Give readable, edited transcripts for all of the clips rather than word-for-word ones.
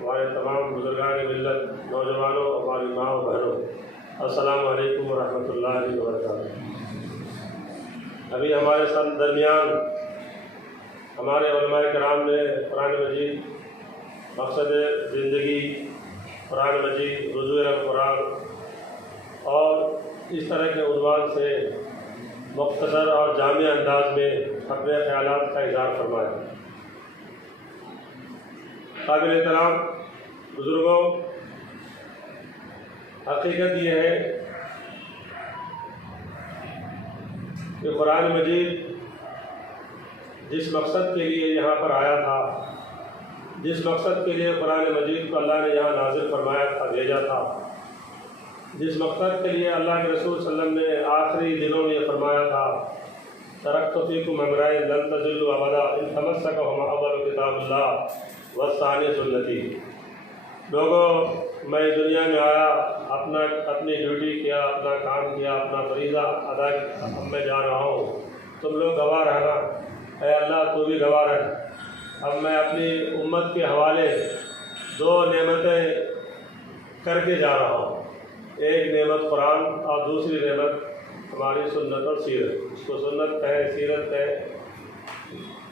ہمارے تمام بزرگان ملت، نوجوانوں، ہماری ماں و بہنوں، السلام علیکم ورحمۃ اللہ وبرکاتہ۔ ابھی ہمارے ساتھ درمیان ہمارے علماء کرام نے قرآن مجید، مقصد زندگی، قرآن مجید، رجوع القرآن اور اس طرح کے عنوان سے مختصر اور جامع انداز میں اپنے خیالات کا اظہار فرمایا۔ قابل احترام بزرگوں، حقیقت یہ ہے کہ قرآن مجید جس مقصد کے لیے یہاں پر آیا تھا، جس مقصد کے لیے قرآن مجید کو اللہ نے یہاں نازل فرمایا تھا، بھیجا تھا، جس مقصد کے لیے اللہ کے رسول صلی اللہ علیہ وسلم نے آخری دنوں میں یہ فرمایا تھا، ترکت فیکم امرین لن تضلوا ابدا ان تمسکہما اول کتاب اللہ والثانی سنتی۔ لوگوں، میں دنیا میں آیا، اپنی ڈیوٹی کیا، اپنا کام کیا، اپنا فریضہ ادا کیا، اب میں جا رہا ہوں، تم لوگ گواہ رہنا، اے اللہ تو بھی گواہ رہ۔ اب میں اپنی امت کے حوالے دو نعمتیں کر کے جا رہا ہوں، ایک نعمت قرآن اور دوسری نعمت ہماری سنت اور سیرت۔ اس کو سنت کہیں، سیرت کہیں،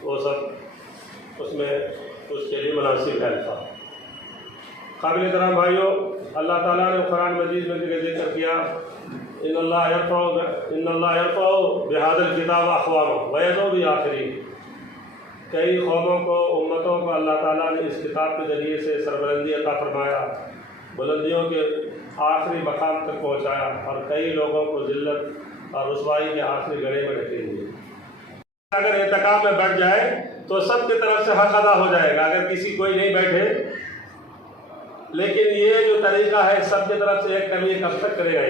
وہ سب اس میں اس کے لیے مناسب ہے الفاظ۔ قابل احترام بھائیوں، اللہ تعالیٰ نے قرآن مجید میں ذکر کیا، ان اللہ یرفع بہذا الکتاب اقواما ویضع بآخرین۔ کئی قوموں کو، امتوں کو اللہ تعالیٰ نے اس کتاب کے ذریعے سے سربلندی عطا فرمایا، بلندیوں کے آخری مقام تک پہنچایا، اور کئی لوگوں کو ذلت اور رسوائی کے آخری گڑھے میں ڈھکیل دیا۔ اگر اعتکاف میں بیٹھ جائے تو سب کی طرف سے حق ادا ہو جائے گا، اگر کسی کوئی نہیں بیٹھے، لیکن یہ جو طریقہ ہے سب کی طرف سے ایک کمی کب تک کرے گا؟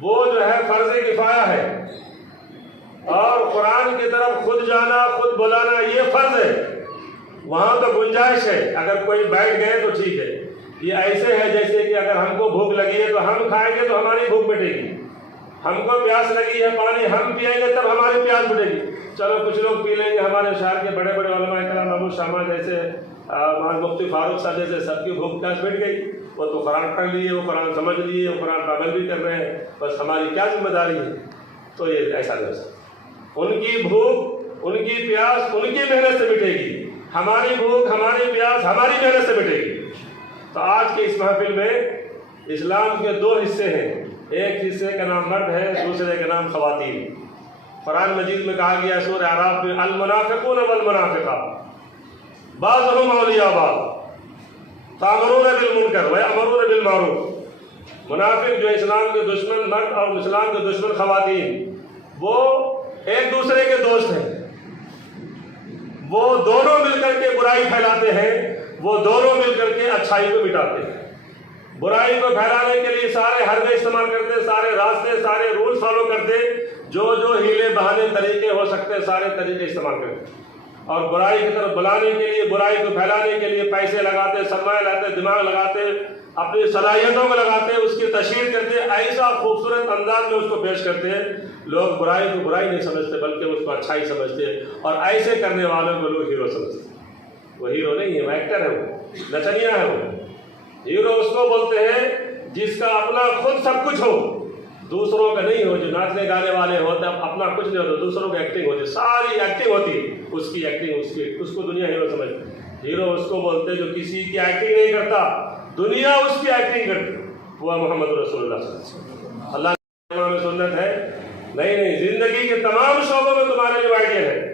وہ جو ہے فرض کفایہ ہے، اور قرآن کی طرف خود جانا، خود بلانا یہ فرض ہے، وہاں تو گنجائش ہے، اگر کوئی بیٹھ گئے تو ٹھیک ہے۔ یہ ایسے ہے جیسے کہ اگر ہم کو بھوک لگی ہے تو ہم کھائیں گے تو ہماری بھوک مٹے گی، ہم کو پیاس لگی ہے پانی ہم پئیں گے تب ہماری پیاس مٹے گی۔ چلو کچھ لوگ پی لیں گے، ہمارے شہر کے بڑے بڑے علماء کرام، ابو شامہ جیسے، مفتی فاروق صاحب جیسے، سب کی بھوک پیاس مٹ گئی، وہ تو قرآن پڑھ لیے، وہ قرآن سمجھ لیے، وہ قرآن پر عمل بھی کر رہے ہیں، بس ہماری کیا ذمہ داری ہے؟ تو یہ ایسا نہیں ہو سکتا۔ ان کی بھوک، ان کی پیاس ان کی محنت سے مٹے گی، ہماری بھوک، ہماری پیاس ہماری محنت سے مٹے گی۔ تو آج کے اس محفل میں اسلام کے دو حصے ہیں، ایک حصے کا نام مرد ہے، دوسرے کا نام خواتین۔ قرآن مجید میں کہا گیا سورہ اعراف میں، المنافقون والمنافقات بعضهم اولیاء بعض تأمرون بالمنکر ویأمرون بالمعروف۔ منافق جو اسلام کے دشمن مرد اور اسلام کے دشمن خواتین، وہ ایک دوسرے کے دوست ہیں، وہ دونوں مل کر کے برائی پھیلاتے ہیں، وہ دونوں مل کر کے اچھائی کو مٹاتے ہیں۔ برائی کو پھیلانے کے لیے سارے حربے استعمال کرتے، سارے راستے، سارے رول فالو کرتے، جو ہیلے بہانے طریقے ہو سکتے سارے طریقے استعمال کرتے، اور برائی کی طرف بلانے کے لیے، برائی کو پھیلانے کے لیے پیسے لگاتے، سرمایہ لاتے، دماغ لگاتے، اپنی صلاحیتوں کو لگاتے، اس کی تشہیر کرتے، ایسا خوبصورت انداز میں اس کو پیش کرتے ہیں، لوگ برائی کو برائی نہیں سمجھتے بلکہ اس کو اچھائی سمجھتے، اور ایسے کرنے والوں کو لوگ ہیرو سمجھتے۔ وہ ہیرو نہیں ہے، وہ ایکٹر ہے، وہ نچنیا ہے۔ وہ ہیرو اس کو بولتے ہیں جس کا اپنا خود سب کچھ ہو، دوسروں کا نہیں ہو، جو ناچنے گانے والے ہوتے ہیں اپنا کچھ نہیں ہوتا، دوسروں کی ایکٹنگ ہوتی، ساری ایکٹنگ ہوتی، اس کی ایکٹنگ، اس کو دنیا ہیرو سمجھتی۔ ہیرو اس کو بولتے ہیں جو کسی کی ایکٹنگ نہیں کرتا، دنیا اس کی ایکٹنگ کرتی۔ وہ محمد رسول اللہ صلی اللہ علیہ وسلم۔ اللہ کی امام سنت ہے، نہیں، زندگی کے تمام شعبوں میں تمہارے لیے آئیڈیل ہے،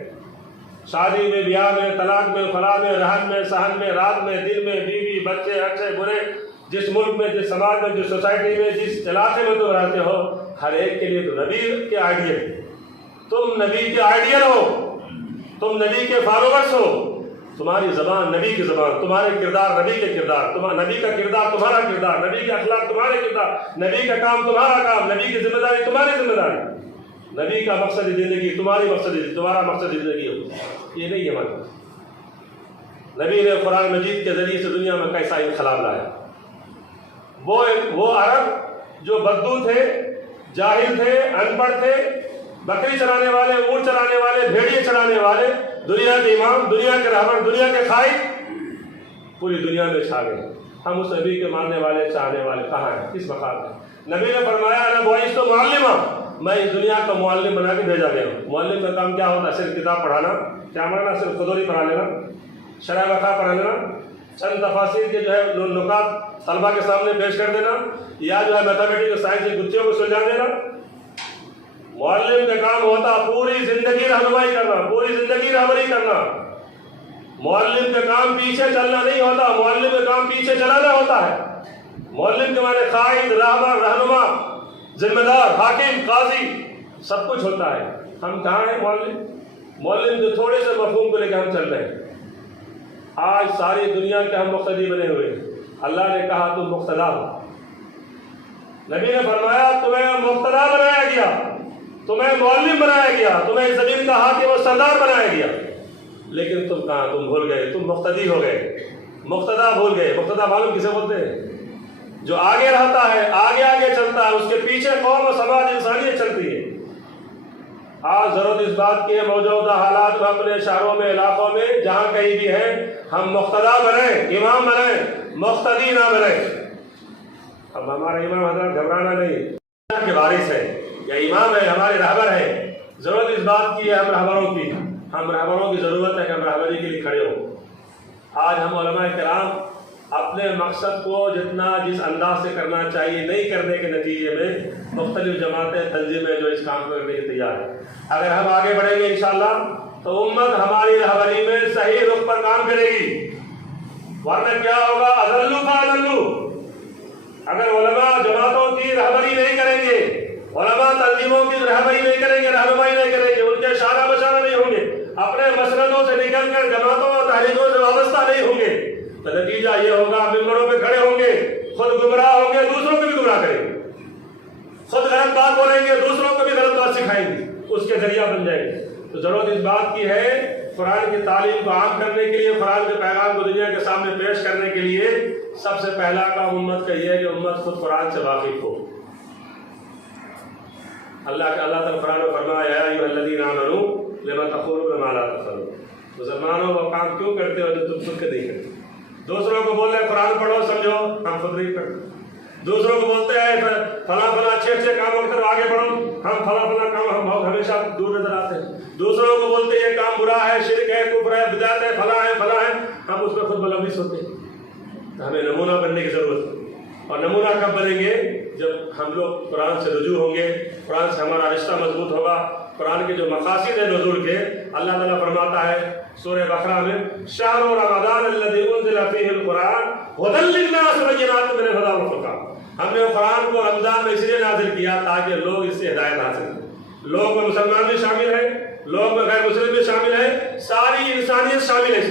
شادی میں، بیاہ میں، طلاق میں، خلا میں، رہن میں، سہن میں، رات میں، دن میں، بیوی، بچے، اچھے برے، جس ملک میں، جس سماج میں، جس سوسائٹی میں، جس علاقے میں تم رہتے ہو، ہر ایک کے لیے تو نبی کے آئیڈیل، تم نبی کے آئیڈیل ہو، تم نبی کے فالوورس ہو، تمہاری زبان نبی کی زبان، تمہارے کردار نبی کے کردار، نبی کا کردار تمہارا کردار، نبی کے اخلاق تمہارے کردار، نبی کا کام تمہارا کام، نبی کی ذمہ داری تمہاری ذمہ داری، نبی کا مقصد زندگی تمہاری مقصد، تمہارا مقصد زندگی ہو۔ یہ نہیں ہے مطلب نبی نے قرآن مجید کے ذریعے سے دنیا میں کیسا انقلاب لایا۔ وہ عرب جو بدو تھے، جاہل تھے، ان پڑھ تھے، بکری چرانے والے، اونٹ چرانے والے، بھیڑیے چرانے والے، دنیا کے امام، دنیا کے رہبر، دنیا کے قائد، پوری دنیا میں چھا گئے. ہم اس نبی کے ماننے والے چاہنے والے کہاں ہیں, کس مقام ہیں؟ نبی نے فرمایا انا بعثت معلما, میں اس دنیا کا معلم بنا کے بھیجا گیا ہوں. معلم کا کام کیا ہوتا ہے؟ صرف کتاب پڑھانا, کیا ماننا؟ صرف خدوری پڑھا لینا, شرح وقع پڑھا لینا, چند تفاسیر کے جو ہے نکات طلبہ کے سامنے پیش کر دینا, یا جو ہے میتھمیٹکس سائنس کی گتھیوں کو سلجھا دینا. معلم کا کام ہوتا پوری زندگی رہنمائی کرنا, پوری زندگی رہبری کرنا. معلم کا کام پیچھے چلنا نہیں ہوتا, معلم کا کام پیچھے چلانا ہوتا ہے. معلم کے معنی قائد, رہبر, رہنما, ذمہ دار, حاکم, قاضی, سب کچھ ہوتا ہے. ہم کہاں ہیں معلم؟ معلم کے تھوڑے سے مفہوم کو لے کے ہم چل رہے ہیں. آج ساری دنیا کے ہم مقتدی بنے ہوئے ہیں. اللہ نے کہا تم مقتدا ہو. نبی نے فرمایا تمہیں مقتدا بنایا گیا, تمہیں معلم بنایا گیا, تمہیں زمین کا حاکم و سردار بنایا گیا. لیکن تم کہاں, تم بھول گئے, تم مقتدی ہو گئے, مقتدا بھول گئے. مقتدا معلوم کسے بولتے ہیں؟ جو آگے رہتا ہے, آگے آگے چلتا ہے, اس کے پیچھے قوم و سماج انسانیت چلتی ہے. آج ضرورت اس بات کی ہے موجودہ حالات میں اپنے شہروں میں, علاقوں میں, جہاں کہیں بھی ہیں, ہم مقتدا بنیں, امام بنیں, مقتدی نہ بنیں. اب ہمارا امام حضرت گھبرانا نہیں, کے وارث ہے یا امام ہے, ہمارے رہبر ہے. ضرورت اس بات کی ہے ہم رہبروں کی, ہم رہبروں کی ضرورت ہے کہ ہم رہبری کے لیے کھڑے ہوں. آج ہم علماء کرام اپنے مقصد کو جتنا جس انداز سے کرنا چاہیے نہیں کرنے کے نتیجے میں مختلف جماعتیں, تنظیمیں جو اس کام کو کرنے کے تیار ہیں. اگر ہم آگے بڑھیں گے انشاءاللہ تو امت ہماری رہبری میں صحیح رخ پر کام کرے گی. ورنہ کیا ہوگا؟ اذلوا فاذلوا. اگر علماء جماعتوں کی رہبری نہیں کریں گے, علماء تنظیموں کی رہبری نہیں کریں گے, رہنمائی نہیں کریں گے, ان کے شانہ بشانہ نہیں ہوں گے, اپنے مسندوں سے نکل کر جماعتوں اور تحریکوں سے وابستہ نہیں ہوں گے, تو نتیجہ یہ ہوگا ممبروں پہ کھڑے ہوں گے, خود گمراہ ہوں گے, دوسروں کو بھی گمراہ کریں گے, خود غلط بات بولیں گے, دوسروں کو بھی غلط بات سکھائیں گے, اس کے ذریعہ بن جائیں گے. تو ضرورت اس بات کی ہے قرآن کی تعلیم کو عام کرنے کے لیے, قرآن کے پیغام کو دنیا کے سامنے پیش کرنے کے لیے سب سے پہلا کام امت کا یہ ہے کہ امت خود قرآن سے واقف ہو. اللہ تعالیٰ قرآن میں فرمایا یا ایھا الذین آمنوا لما تقولون ما لا تفعلون. مسلمانوں وہ کام کیوں کرتے ہو جو تم خود کے نہیں کرتے. دوسروں کو بول رہے ہیں قرآن پڑھو سمجھو, ہم خود نہیں پڑھتے. دوسروں کو بولتے ہیں فلاں فلاں اچھے کام کرو آگے بڑھو, ہم فلاں کام ہم بہت ہمیشہ دور نظر آتے ہیں. دوسروں کو بولتے ہیں یہ کام برا ہے, شرک ہے, کفر ہے, بدعت ہے, فلاں ہے, ہم اس میں خود ملوث ہوتے ہیں. تو ہمیں نمونہ بننے کی ضرورت ہے. اور نمونہ کب بنیں گے؟ جب ہم لوگ قرآن سے رجوع ہوں گے, قرآن سے ہمارا رشتہ مضبوط ہوگا. قرآن کے جو مقاصد ہیں نزول کے, اللہ تعالیٰ فرماتا ہے سورہ بقرہ میں شہر رمضان الذی انزل فیہ القرآن ھدی للناس وبینات من الھدی والفرقان. ہم نے قرآن کو رمضان میں اس لیے نازل کیا تاکہ لوگ اس سے ہدایت حاصل کریں. لوگ میں مسلمان بھی شامل ہیں, لوگ میں غیر مسلم بھی شامل ہیں, ساری انسانیت شامل ہے.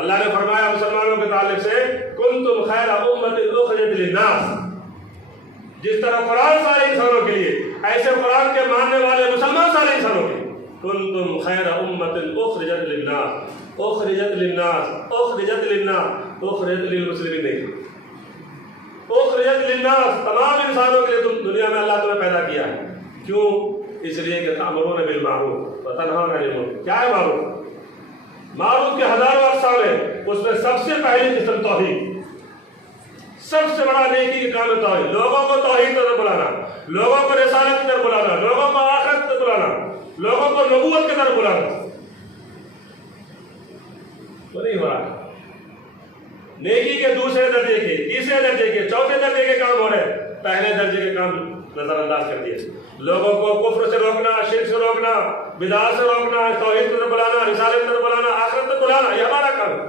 اللہ نے فرمایا مسلمانوں کے تعلق سے کنتم خیر امۃ اخرجت للناس. جس طرح قرآن سارے انسانوں کے لیے, ایسے قرآن کے ماننے والے مسلمان سارے انسانوں کے لیے. کنتم خیر امۃ اخرجت للناس, اخرجت للناس, اخرجت للناس, اخرجت للمسلمین نہیں, اخرجت للناس, تمام انسانوں کے لیے تم دنیا میں اللہ تمہیں پیدا کیا ہے. کیوں؟ اس لیے کہ تأمرون بالمعروف وتنہون عن المنکر. کیا ہے معروف؟ معروف کے ہزاروں اقسام ہیں, اس میں سب سے پہلی قسم توحید. سب سے بڑا نیکی کا کام ہے توحید. لوگوں کو توحید کی طرف بلانا, لوگوں کو رسالت کی طرف بلانا, لوگوں کو آخرت کی طرف بلانا, لوگوں کو نبوت کی طرف بلانا. تو نہیں ہو رہا. نیکی کے دوسرے درجے کے, تیسرے درجے کے, چوتھے درجے کے کام ہو رہے ہیں, پہلے درجے کے کام نظر انداز کر دیے. لوگوں کو کفر سے روکنا, شرک سے روکنا, بدعات سے روکنا, توحید کی طرف بلانا, رسالت کی طرف بلانا, آخرت کی طرف بلانا, یہ ہمارا کام ہے.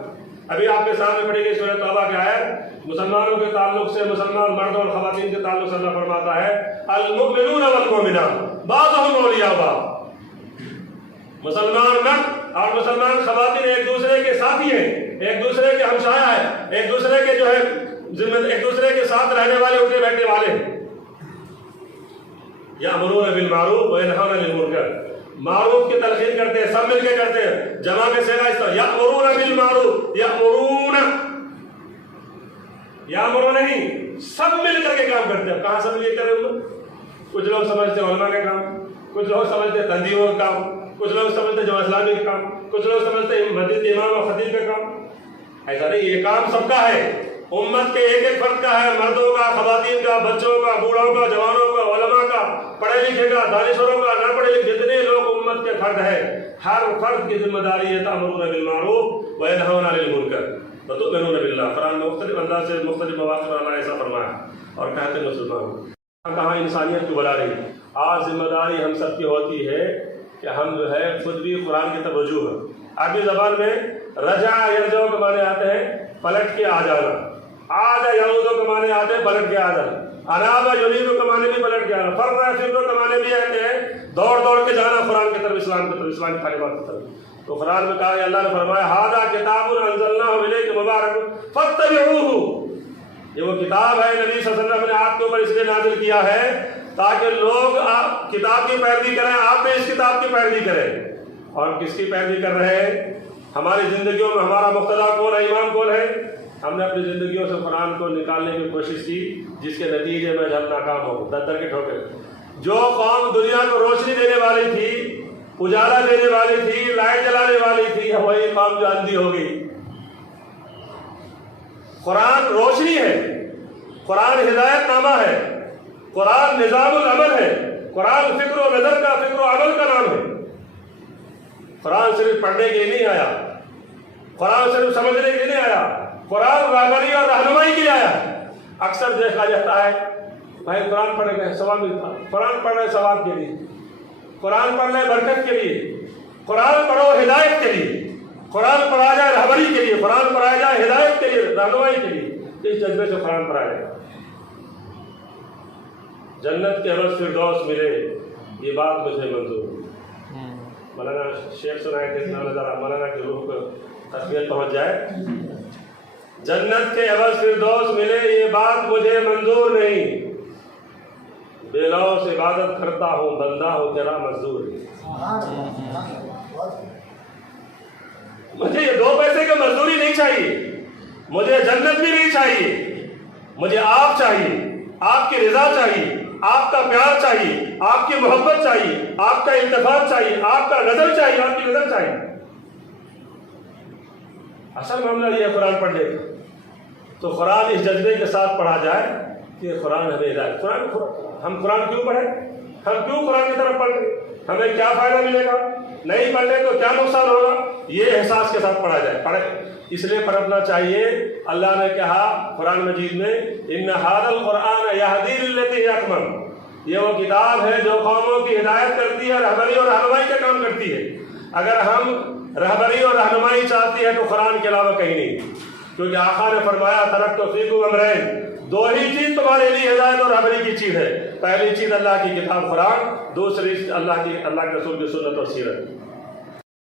ابھی آپ کے سامنے پڑھی گئی سورہ توبہ کی آیت مسلمانوں کے تعلق سے, مسلمان مردوں اور خواتین کے تعلق سے اللہ فرماتا ہے المؤمنون والمؤمنات بعضهم اولیاء بعض. مسلمان مرد اور مسلمان خواتین ایک دوسرے کے ساتھی ہیں, ایک دوسرے کے ہمسایہ ہیں, ایک دوسرے کے جو ہے ایک دوسرے کے ساتھ رہنے والے, اٹھنے بیٹھنے والے ہیں. یأمرون بالمعروف وینہون عن المنکر. معروف کی تلقین کرتے ہیں, سب مل کے کرتے ہیں. جمع میں صیغہ اس طرح یأمرون بالمعروف, یأمرون نہیں, سب مل کر کے کام کرتے ہیں. کہاں سب مل کے کرے ہوئے؟ کچھ لوگ سمجھتے ہیں علماء کا کام, کچھ لوگ سمجھتے ہیں تنظیموں کا کام, کچھ لوگ سمجھتے ہیں جماعت اسلامی کا کام, کچھ لوگ سمجھتے ہیں مسجد امام اور خطیب کا کام. ایسا نہیں، یہ کام سب کا ہے، امت کے ایک ایک فرد کا ہے، مردوں کا، خواتین کا، بچوں کا، بوڑھوں کا، جوانوں کا، علماء کا، پڑھے لکھے کا، دانشوروں کا، نہ پڑھے لکھے، جتنے لوگ امت کے فرد ہیں، ہر فرد کی ذمہ داری ہے تأمرون بالمعروف وینہون عن المنکر وتؤمنون باللہ۔ قرآن میں مختلف انداز سے مختلف مواقع پر اللہ ایسا فرمایا اور کہتے مسلمان کہاں انسانیت کو بلا رہی۔ آج ذمہ داری ہم سب کی ہوتی ہے کہ ہم جو ہے خود بھی قرآن کی طرف رجوع ہیں۔ عربی زبان میں رجع یرجع کے معنی آتے ہیں پلٹ کے آ جانا، عاد یعود کے معنی آتے ہیں پلٹ کے آ جانا، اناب یریب کے معنی بھی پلٹ کے آنا، فر یفر کے معنی بھی آتے ہیں دوڑ دوڑ کے جانا قرآن کی طرف، اسلام کی طرف، اسلامی تعلیمات کی طرف۔ تو قرآن میں کہا اللہ نے فرمایا ھذا کتاب انزلناہ الیک مبارک فاتبعوہ، یہ وہ کتاب ہے نبی صلی اللہ علیہ وسلم نے آپ کے اوپر اس لیے نازل کیا ہے تاکہ لوگ کتاب کی پیروی کریں، آپ بھی اس کتاب کی پیروی کریں۔ اور کس کی پیروی کر رہے ہیں؟ ہماری زندگیوں میں ہمارا مقتدا کون ہے، امام کون ہے؟ ہم نے اپنی زندگیوں سے قرآن کو نکالنے کی کوشش کی، جس کے نتیجے میں جب ناکام ہو در در کے ٹھوکے۔ جو قوم دنیا کو روشنی دینے والی تھی، اجالا دینے والی تھی، لائٹ جلانے والی تھی، وہی قوم جو اندھی ہو گئی۔ قرآن روشنی ہے، قرآن ہدایت نامہ ہے، قرآن نظام العمل ہے، قرآن فکر و نظر کا، فکر و عمل کا نام ہے۔ قرآن صرف پڑھنے کے لیے نہیں آیا، قرآن صرف سمجھنے کے لیے نہیں آیا، قرآن رہبری اور رہنمائی کے لیے آیا ہے۔ اکثر دیکھا جاتا ہے بھائی قرآن پڑھ گئے ثواب ملتا، قرآن پڑھ رہے ثواب کے لیے، قرآن پڑھ رہے برکت کے لیے، قرآن پڑھو ہدایت کے لیے، قرآن پڑھا جائے رہبری کے لیے، قرآن پڑھایا جائے ہدایت کے لیے، رہنمائی کے لیے، اس جذبے سے قرآن پڑھایا جائے۔ جنت کے عوض فردوس ملے، یہ بات مجھے منظور ہے۔ مولانا شیخ سنائے تھے مولانا کی روح کو تسلیت پہنچ جائے، جنت کے عوض فردوس ملے یہ بات مجھے منظور نہیں، بے لوث عبادت کرتا ہوں، بندہ ہوں تیرا مزدور۔ مجھے یہ دو پیسے کی مزدوری نہیں چاہیے، مجھے جنت بھی نہیں چاہیے، مجھے آپ چاہیے، آپ کی رضا چاہیے، آپ کا پیار چاہیے، آپ کی محبت چاہیے، آپ کا التفات چاہیے، آپ کا نظر چاہیے، آپ کی نظر چاہیے۔ اصل معاملہ یہ ہے قرآن پڑھنے کا، تو قرآن اس جذبے کے ساتھ پڑھا جائے کہ قرآن ہمیں ہدایت، ہم قرآن کیوں پڑھیں، ہم کیوں قرآن کی طرف پڑھ رہے ہیں، ہمیں کیا فائدہ ملے گا، نہیں پڑھنے تو کیا نقصان ہوگا، یہ احساس کے ساتھ پڑھا جائے۔ پڑھے اس لیے پڑھنا چاہیے۔ اللہ نے کہا قرآن مجید میں ان ھذا القرآن یہدی للتی ہی اقوم، یہ وہ کتاب ہے جو قوموں کی ہدایت کرتی ہے، رہبری اور رہنمائی کا کام کرتی ہے۔ اگر ہم رہبری اور رہنمائی چاہتی ہے تو قرآن کے علاوہ کہیں نہیں، کیونکہ آقا نے فرمایا ترکت فیکم امرین، دو ہی چیز تمہارے لیے ہدایت اور رہبری کی چیز ہے، پہلی چیز اللہ کی کتاب قرآن، دوسری اللہ کے رسول کی سنت اور سیرت۔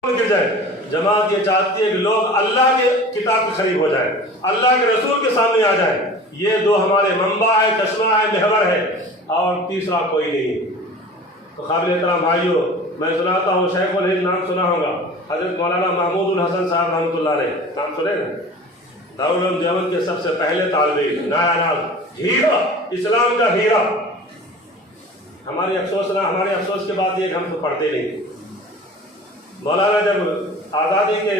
گر جائے جماعت یہ چاہتی ہے کہ لوگ اللہ کے کتاب کے قریب ہو جائیں، اللہ کے رسول کے سامنے آ جائیں، یہ دو ہمارے منبع ہے، چشمہ ہے، محور ہے، اور تیسرا کوئی نہیں۔ تو قابل احترام بھائیوں، میں سناتا ہوں شیخ الہند، نام سنا ہوگا، حضرت مولانا محمود الحسن صاحب رحمۃ اللہ علیہ، نام سنے نا، دارالعلوم دیوبند کے سب سے پہلے طالب علم، نایا نام، ہیرا، اسلام کا ہیرا۔ ہمارے افسوس کے بعد یہ کہ ہم تو پڑھتے نہیں۔ مولانا جب آزادی کے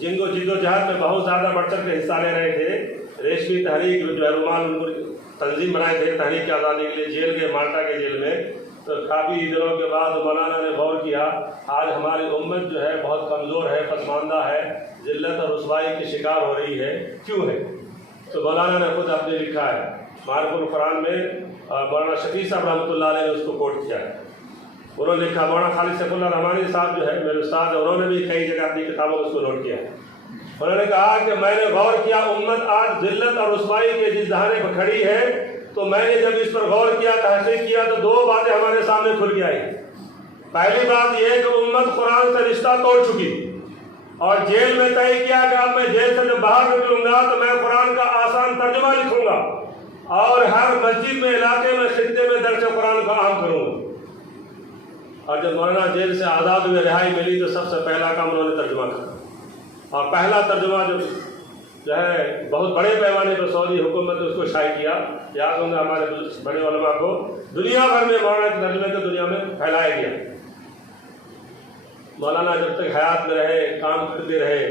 جنگ و جد و جہاد میں بہت زیادہ بڑھ چڑھ کے حصہ لے رہے تھے، ریشمی تحریک جو ہے رومال تنظیم بنائے تھے تحریک آزادی کے لیے، جیل کے مالٹا کے جیل میں، تو کافی دنوں کے بعد مولانا نے غور کیا آج ہماری امت جو ہے بہت کمزور ہے، پسماندہ ہے، ذلت اور رسوائی کی شکار ہو رہی ہے، کیوں ہے؟ تو مولانا نے خود اپنے لکھا ہے، معارف القرآن میں مولانا شفیع صاحب رحمۃ اللہ علیہ نے اس کو کوٹ کیا ہے۔ انہوں نے لکھا، مولانا خالد سیف اللہ رحمانی صاحب جو ہے میرے استاد، انہوں نے بھی کئی جگہ اپنی کتابوں میں اس کو نوٹ کیا ہے۔ انہوں نے کہا کہ میں نے غور کیا امت آج ذلت اور رسوائی کے جس دہانے پر کھڑی ہے، تو میں نے جب اس پر غور کیا، تحقیق کیا، تو دو باتیں ہمارے سامنے کھل کے آئی۔ پہلی بات یہ کہ امت قرآن سے رشتہ توڑ چکی، اور جیل میں طے کیا کہ اب میں جیل سے جب باہر نکلوں گا تو میں قرآن کا آسان ترجمہ لکھوں گا، اور ہر مسجد میں، علاقے میں، خطے میں درس قرآن کو عام کروں گا۔ اور جب مولانا جیل سے آزاد ہوئے، رہائی ملی، تو سب سے پہلا کام انہوں نے ترجمہ کرا، اور پہلا ترجمہ جو ہے بہت بڑے پیمانے پر سعودی حکومت نے اس کو شائع کیا، یاد ہوں گے ہمارے بڑے علماء کو، دنیا بھر میں مولانا کے ترجمے کو دنیا میں پھیلایا گیا۔ مولانا جب تک حیات میں رہے، کام کرتے رہے،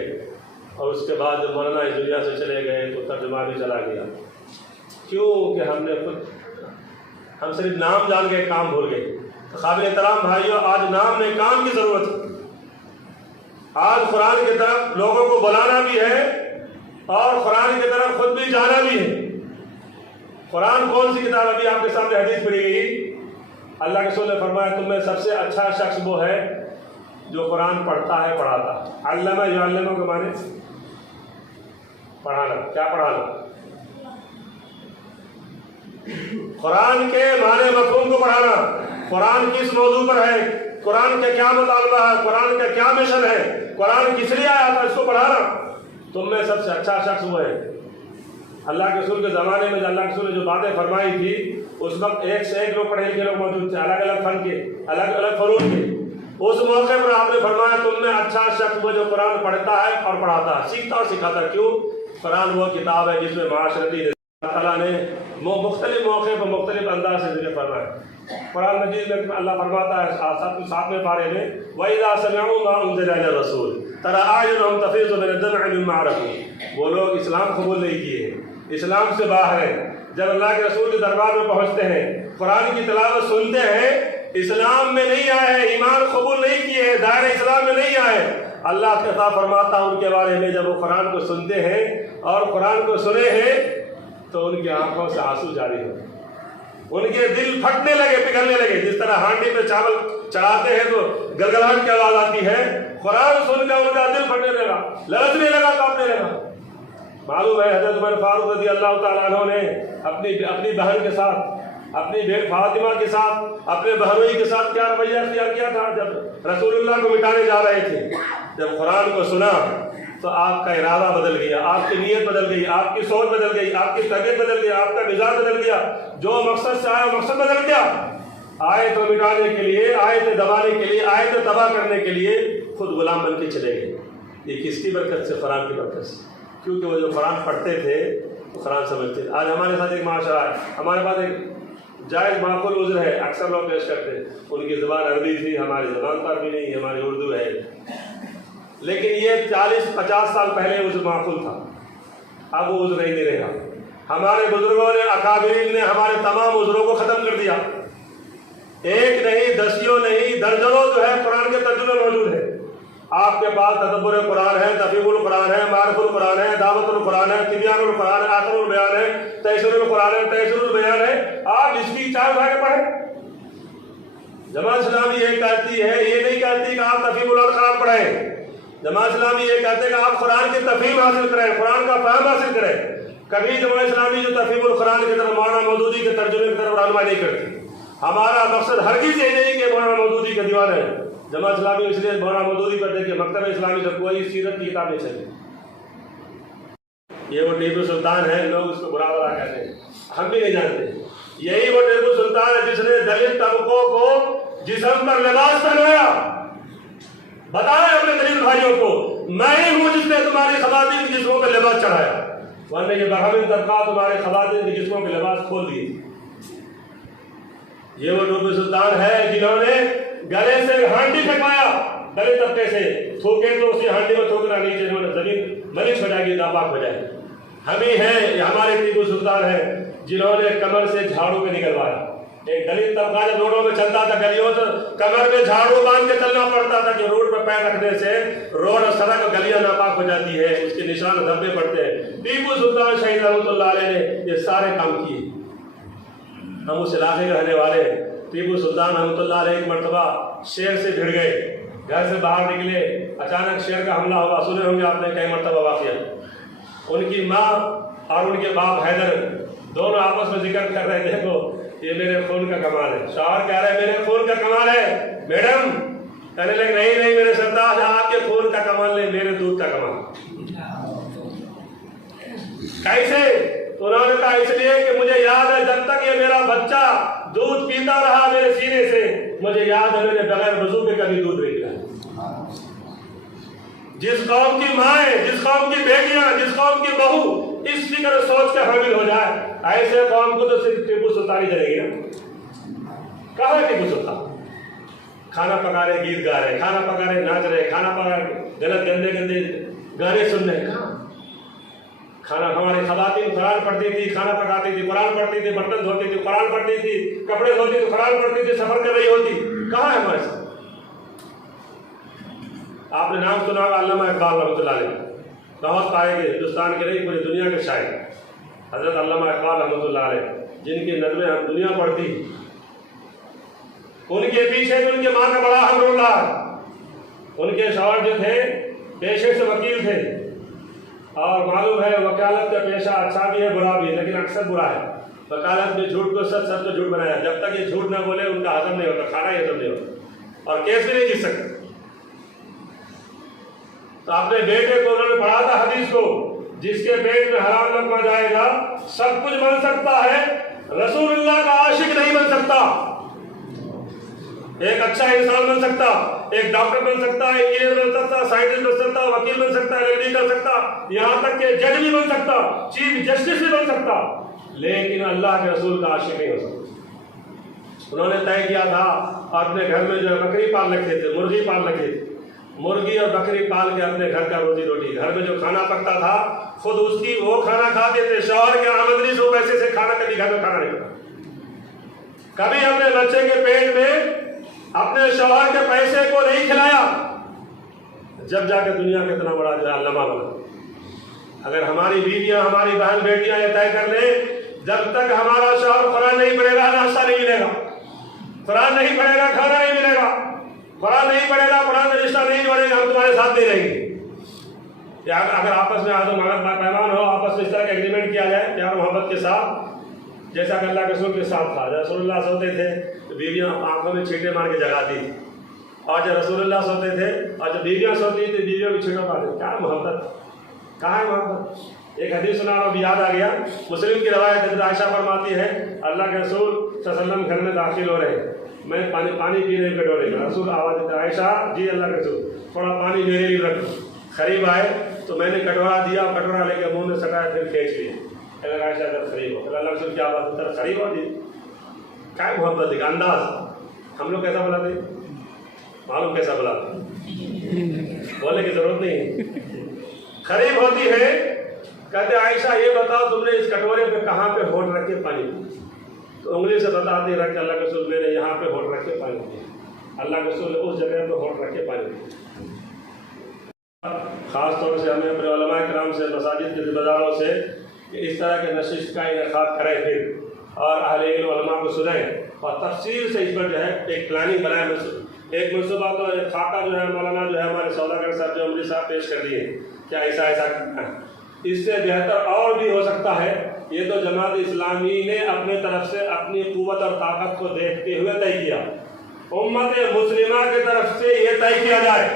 اور اس کے بعد جب مولانا اس دنیا سے چلے گئے تو ترجمہ بھی چلا گیا. کیوں کہ ہم صرف نام جان گئے، کام بھول گئے. قابل احترام بھائیوں، آج نام نہیں کام کی ضرورت ہے. آج قرآن کی طرف لوگوں کو بلانا بھی ہے اور قرآن کی طرف خود بھی جانا بھی ہے. قرآن کون سی کتاب؟ ابھی آپ کے سامنے حدیث پڑھی گئی. اللہ کے رسول نے فرمایا تم میں سب سے اچھا شخص وہ ہے جو قرآن پڑھتا ہے پڑھاتا ہے. علامہ یعلمہ کے معنی پڑھانا. کیا پڑھانا؟ قرآن کے معنی مفہوم کو پڑھانا. قرآن کس موضوع پر ہے، قرآن کا کیا مطالبہ ہے، قرآن کا کیا مشن ہے، قرآن کس لیے آیا تھا، اس کو پڑھانا. تم میں سب سے اچھا شخص وہ ہے. اللہ کے رسول کے زمانے میں اللہ کے رسول نے جو باتیں فرمائی تھی اس وقت ایک سے ایک لوگ پڑھے لکھے لوگ موجود تھے، الگ الگ فن کے، الگ الگ فنون کے. اس موقع پر آپ نے فرمایا تم میں اچھا شخص وہ جو قرآن پڑھتا ہے اور پڑھاتا ہے، سیکھتا اور سکھاتا ہے. کیوں؟ قرآن وہ کتاب ہے جس میں معاشرتی اللہ تعالیٰ نے مختلف موقع پر مختلف انداز سے ذکر فرمایا. قرآن مجید میں اللہ فرماتا ہے 7ویں پارے میں وَإِذَا سَمِعُوا مَا أُنزِلَ إِلَى الرَّسُولِ تَرَىٰ أَعْيُنَهُمْ تَفِيضُ مِنَ الدَّمْعِ مِمَّا عَرَفُوا. وہ لوگ اسلام قبول نہیں کیے، اسلام سے باہر ہیں. جب اللہ کے رسول کے دربار میں پہنچتے ہیں، قرآن کی تلاوت سنتے ہیں، اسلام میں نہیں آئے ہیں، ایمان قبول نہیں کیے ہیں، دائرہ اسلام میں نہیں آئے، اللہ خطاب فرماتا ان کے بارے میں جب وہ قرآن کو سنتے ہیں اور قرآن کو سنے ہیں تو ان کی آنکھوں سے آنسو جاری ہو، ان کے دل پھٹنے لگے، پگھلنے لگے. جس طرح ہانڈی پہ چاول چڑھاتے ہیں تو گلگلاہٹ کی آواز آتی ہے، قرآن سن کر ان کا دل پھٹنے لگا، لرزنے لگا، کانپنے لگا. معلوم ہے حضرت عمر فاروق رضی اللہ تعالیٰ عنہ نے اپنی بہن کے ساتھ، اپنی بیٹی فاطمہ کے ساتھ، اپنے بہنوئی کے ساتھ کیا رویہ اختیار کیا تھا. جب رسول اللہ کو مٹانے جا رہے تھے، جب قرآن کو سنا تو آپ کا ارادہ بدل گیا، آپ کی نیت بدل گئی، آپ کی سوچ بدل گئی، آپ کی طبیعت بدل گئی، آپ کا مزاج بدل گیا. جو مقصد سے آیا وہ مقصد بدل گیا. آئے تو مٹانے کے لیے، آئے تو دبانے کے لیے، آئے تو تباہ کرنے کے لیے خود غلام بن کے چلے گئے. یہ کس کی برکت سے؟ قرآن کی برکت سے. کیونکہ وہ جو قرآن پڑھتے تھے وہ قرآن سمجھتے تھے. آج ہمارے ساتھ ایک معاشرہ ہے، ہمارے پاس ایک جائز معقول عذر ہے، اکثر لوگ پیش کرتے ہیں ان کی زبان عربی تھی، ہماری زبان تو عربی نہیں، ہماری اردو ہے. لیکن یہ 40-50 سال پہلے عذر معقول تھا، اب وہ عذر نہیں رہا. ہمارے بزرگوں نے، اکابرین نے ہمارے تمام عذروں کو ختم کر دیا. ایک نہیں، دسیوں نہیں، درجنوں جو ہے قرآن کے ترجمے موجود ہیں. آپ کے پاس تدبر قرآن ہے، تفہیم القرآن ہے، معرف القرآن ہے، دعوت القرآن ہے، تبیان القرآن ہے، آخر البیان ہے، تیسیر القرآن ہے، تیسیر البیان ہے. آپ اس کی چار اٹھا کے پڑھیں. جماعت اسلامی یہ کہتی ہے، یہ نہیں کہتی کہ آپ تفہیم القرآن پڑھیں. جماعت اسلامی یہ کہتے ہیں کہ آپ قرآن کی تفہیم حاصل کریں، قرآن کا فہم حاصل کریں. کبھی جماعت اسلامی جو تفہیم القرآن کی طرف، مولانا مودودی کے ترجمے کی طرف رہنمائی نہیں کرتی. ہمارا مقصد ہرگز یہ نہیں کہ مولانا مودودی کا دیوانہ ہے. جماعت اسلامی اس لیے مولانا مودودی پر دیکھیے، مکتبہ اسلامی سے کوئی سیرت کی کتاب نہیں چلی. یہ وہ ٹیپو سلطان ہے، لوگ اس کو برا بھلا کہتے ہیں، ہم بھی نہیں جانتے. یہی وہ ٹیپو سلطان ہے جس نے دلت طبقوں کو جسم پر لباس پہنایا. بتائیں اپنے دلیل بھائیوں کو، میں ہی ہوں جس نے تمہاری خواتین کے جسموں پہ لباس چڑھایا، ورنہ یہ برہمن طبقہ تمہارے خواتین کے جسموں کے لباس کھول دیے. یہ وہ ٹیپو سلطان ہے جنہوں نے گلے سے ہانڈی پھینکوایا، دلت طبقے سے تھوکے تو اسی ہانڈی میں تھوکنا نیچے، انہوں نے زمین ملک ہو جائے گی، ناپاک ہو جائے. ہم ہی ہیں، یہ ہمارے ٹیپو سلطان ہیں جنہوں نے کمر سے جھاڑو پہ نکلوایا. ایک دلت طبقہ جب روڈوں میں چلتا تھا گلیوں سے کمر میں جھاڑو باندھ کے چلنا پڑتا تھا کہ روڈ پر پیر رکھنے سے روڈ اور سڑک اور گلیاں ناپاک ہو جاتی ہے، اس کے نشان دھبے پڑتے ہیں. ٹیپو سلطان شہید رحمۃ اللہ علیہ نے یہ سارے کام کیے. ہم اس علاقے کے رہنے والے. ٹیپو سلطان رحمۃ اللہ علیہ ایک مرتبہ شیر سے بھڑ گئے، گھر سے باہر نکلے، اچانک شیر کا حملہ ہوا. سنے ہوں گے آپ نے کئی مرتبہ واقعہ. ان کی ماں اور ان کے باپ حیدر دونوں آپس میں ذکر کر رہے تھے، دیکھو یہ میرے خون کا کمال ہے. شوہر کہہ رہے میرے خون کا کمال ہے. میڈم کہنے لگے نہیں میرے سردار، آپ کے خون کا کمال نہیں، میرے دودھ کا کمال. کیسے؟ انہوں نے کہا اس لیے کہ مجھے یاد ہے جب تک یہ میرا بچہ دودھ پیتا رہا میرے سینے سے، مجھے یاد ہے میں نے بغیر وضو کے کبھی دودھ نہیں پیا. جس قوم کی مائیں، جس قوم کی بیٹیاں، جس قوم کی بہو اس فکر سوچ کے حامل ہو جائے، ایسے قوم کو تو صرف ٹیپو سلطان ہی چلے گی نا. کہاں ٹیپو سلطان؟ کھانا پکا رہے، گیت گا رہے، کھانا پکا رہے، ناچ رہے، کھانا پکا رہے، غلط گندے گانے سننے کا کھانا ہماری خواتین قرآن پڑھتی تھی، کھانا پکاتی تھی قرآن پڑھتی تھی، برتن دھوتی تھی قرآن پڑھتی تھی، کپڑے دھوتی تھی قرآن پڑھتی تھی، سفر کر رہی ہوتی. کہاں ہے ہمارے ساتھ؟ آپ نے نام سنا ہوگا علامہ اقبال رحمۃ اللہ علیہ، بہت پائے گئے ہندوستان کے نہیں پوری دنیا کے شاعر حضرت علامہ اقبال رحمۃ اللہ علیہ، جن کی نظمیں ہم دنیا پڑھتی. ان کے پیچھے تو ان کے ماں کا بڑا اہم رول رہا. ان کے شوہر جو تھے پیشے سے وکیل تھے، اور معلوم ہے وکالت کا پیشہ اچھا بھی ہے برا بھی ہے، لیکن اکثر برا ہے. وکالت میں جھوٹ کو سچ، سچ کو جھوٹ بنایا. جب تک یہ جھوٹ نہ بولے ان کا ہضم نہیں ہوتا، کھانا ہی ہضم نہیں ہوتا، اور کیس بھی نہیں جیت سکتے. تو اپنے بیٹے کو انہوں نے پڑھا تھا حدیث کو، جس کے پیٹ میں حرام لقمہ جائے گا سب کچھ بن سکتا ہے، رسول اللہ کا عاشق نہیں بن سکتا. ایک اچھا انسان بن سکتا، ایک ڈاکٹر بن سکتا، ایک انجینئر بن سکتا، سائنٹسٹ بن سکتا، وکیل بن سکتا، ایل کر سکتا، یہاں تک کہ جج بھی بن سکتا، چیف جسٹس بھی بن سکتا، لیکن اللہ کے رسول کا عاشق نہیں ہو سکتا. انہوں نے طے کیا تھا اپنے گھر میں جو ہے بکری پال رکھے تھے، مرغی پال رکھے تھے، مرغی اور بکری پال کے اپنے گھر کا روزی روٹی، گھر میں جو کھانا پکتا تھا خود اس کی وہ کھانا کھاتے تھے. شوہر کے آمدنی سے پیسے سے کھانا کبھی گھر میں کھانا نہیں پکا. کبھی اپنے بچے کے پیٹ میں اپنے شوہر کے پیسے کو نہیں کھلایا. جب جا کے دنیا کا اتنا بڑا جو ہے علامہ بنا. اگر ہماری بیویاں، ہماری بہن بیٹیاں یہ طے کر لیں جب تک ہمارا شوہر قرآن نہیں پڑھے گا ناشتہ نہیں ملے گا، قرآن نہیں پڑھے گا کھانا نہیں ملے گا، قرآن نہیں پڑھے گا قرآن میں رشتہ نہیں جوڑے گا، ہم تمہارے ساتھ نہیں رہیں گے. اگر آپس میں آدم پیمان ہو، آپس میں اس طرح کا ایگریمنٹ کیا جائے پیار محبت کے ساتھ، جیسا کہ اللہ کے رسول کے ساتھ تھا. جب رسول اللہ سوتے تھے تو بیویاں آنکھوں میں چھینٹے مار کے جگاتی تھی، اور جب رسول اللہ سوتے تھے اور جب بیویاں سوتی تھی بیویوں کی چھینٹوں مارتے. کیا محبت، کہاں ہے محبت؟ ایک حدیث سنا ابھی یاد آ گیا، مسلم کی روایت حضرت عائشہ فرماتی ہے اللہ کے رسول صلی اللہ علیہ وسلم گھر میں داخل ہو رہے ہیں، میں پانی پی رہے کٹورے میں. رسول آواز دیتے عائشہ جی اللہ کے رسول تھوڑا پانی میرے لیے رکھو. قریب آئے تو میں نے کٹورا دیا، کٹورا لے کے منہ میں سٹایا پھر کھینچ لیا. اللہ عائشہ ادھر قریب ہو، اللہ کے رسول کیا بات ادھر قریب ہو جی. کیا محبت کا انداز. ہم لوگ کیسا بلاتے معلوم کیسا بلاتے، بولنے کی ضرورت نہیں. قریب ہوتی ہے کہتے عائشہ یہ بتاؤ تم نے اس کٹورے پہ کہاں پہ ہونٹ رکھ کے پانی پیا؟ تو انگلی سے بتاتے رکھ کے اللہ کے رسول میں نے یہاں پہ ہونٹ رکھ کے پانی پیا. اللہ کے رسول نے اس جگہ پہ ہونٹ رکھ کے پانی پیا. خاص طور سے ہمیں اپنے علماء کرام سے، مساجد کے ذمہ داروں سے کہ اس طرح کے نشست کا انعقاد کریں پھر، اور اہل علم علماء کو سنیں اور تفصیل سے اس پر جو ہے ایک پلاننگ بنائیں. ایک منصوبہ تو خاکہ جو ہے مولانا جو ہے ہمارے سوداگر صاحب جو عمری صاحب پیش کر دیے، کیا ایسا کرنا ہے. اس سے بہتر اور بھی ہو سکتا ہے. یہ تو جماعت اسلامی نے اپنے طرف سے اپنی قوت اور طاقت کو دیکھتے ہوئے طے کیا. امت مسلمہ کی طرف سے یہ طے کیا جائے،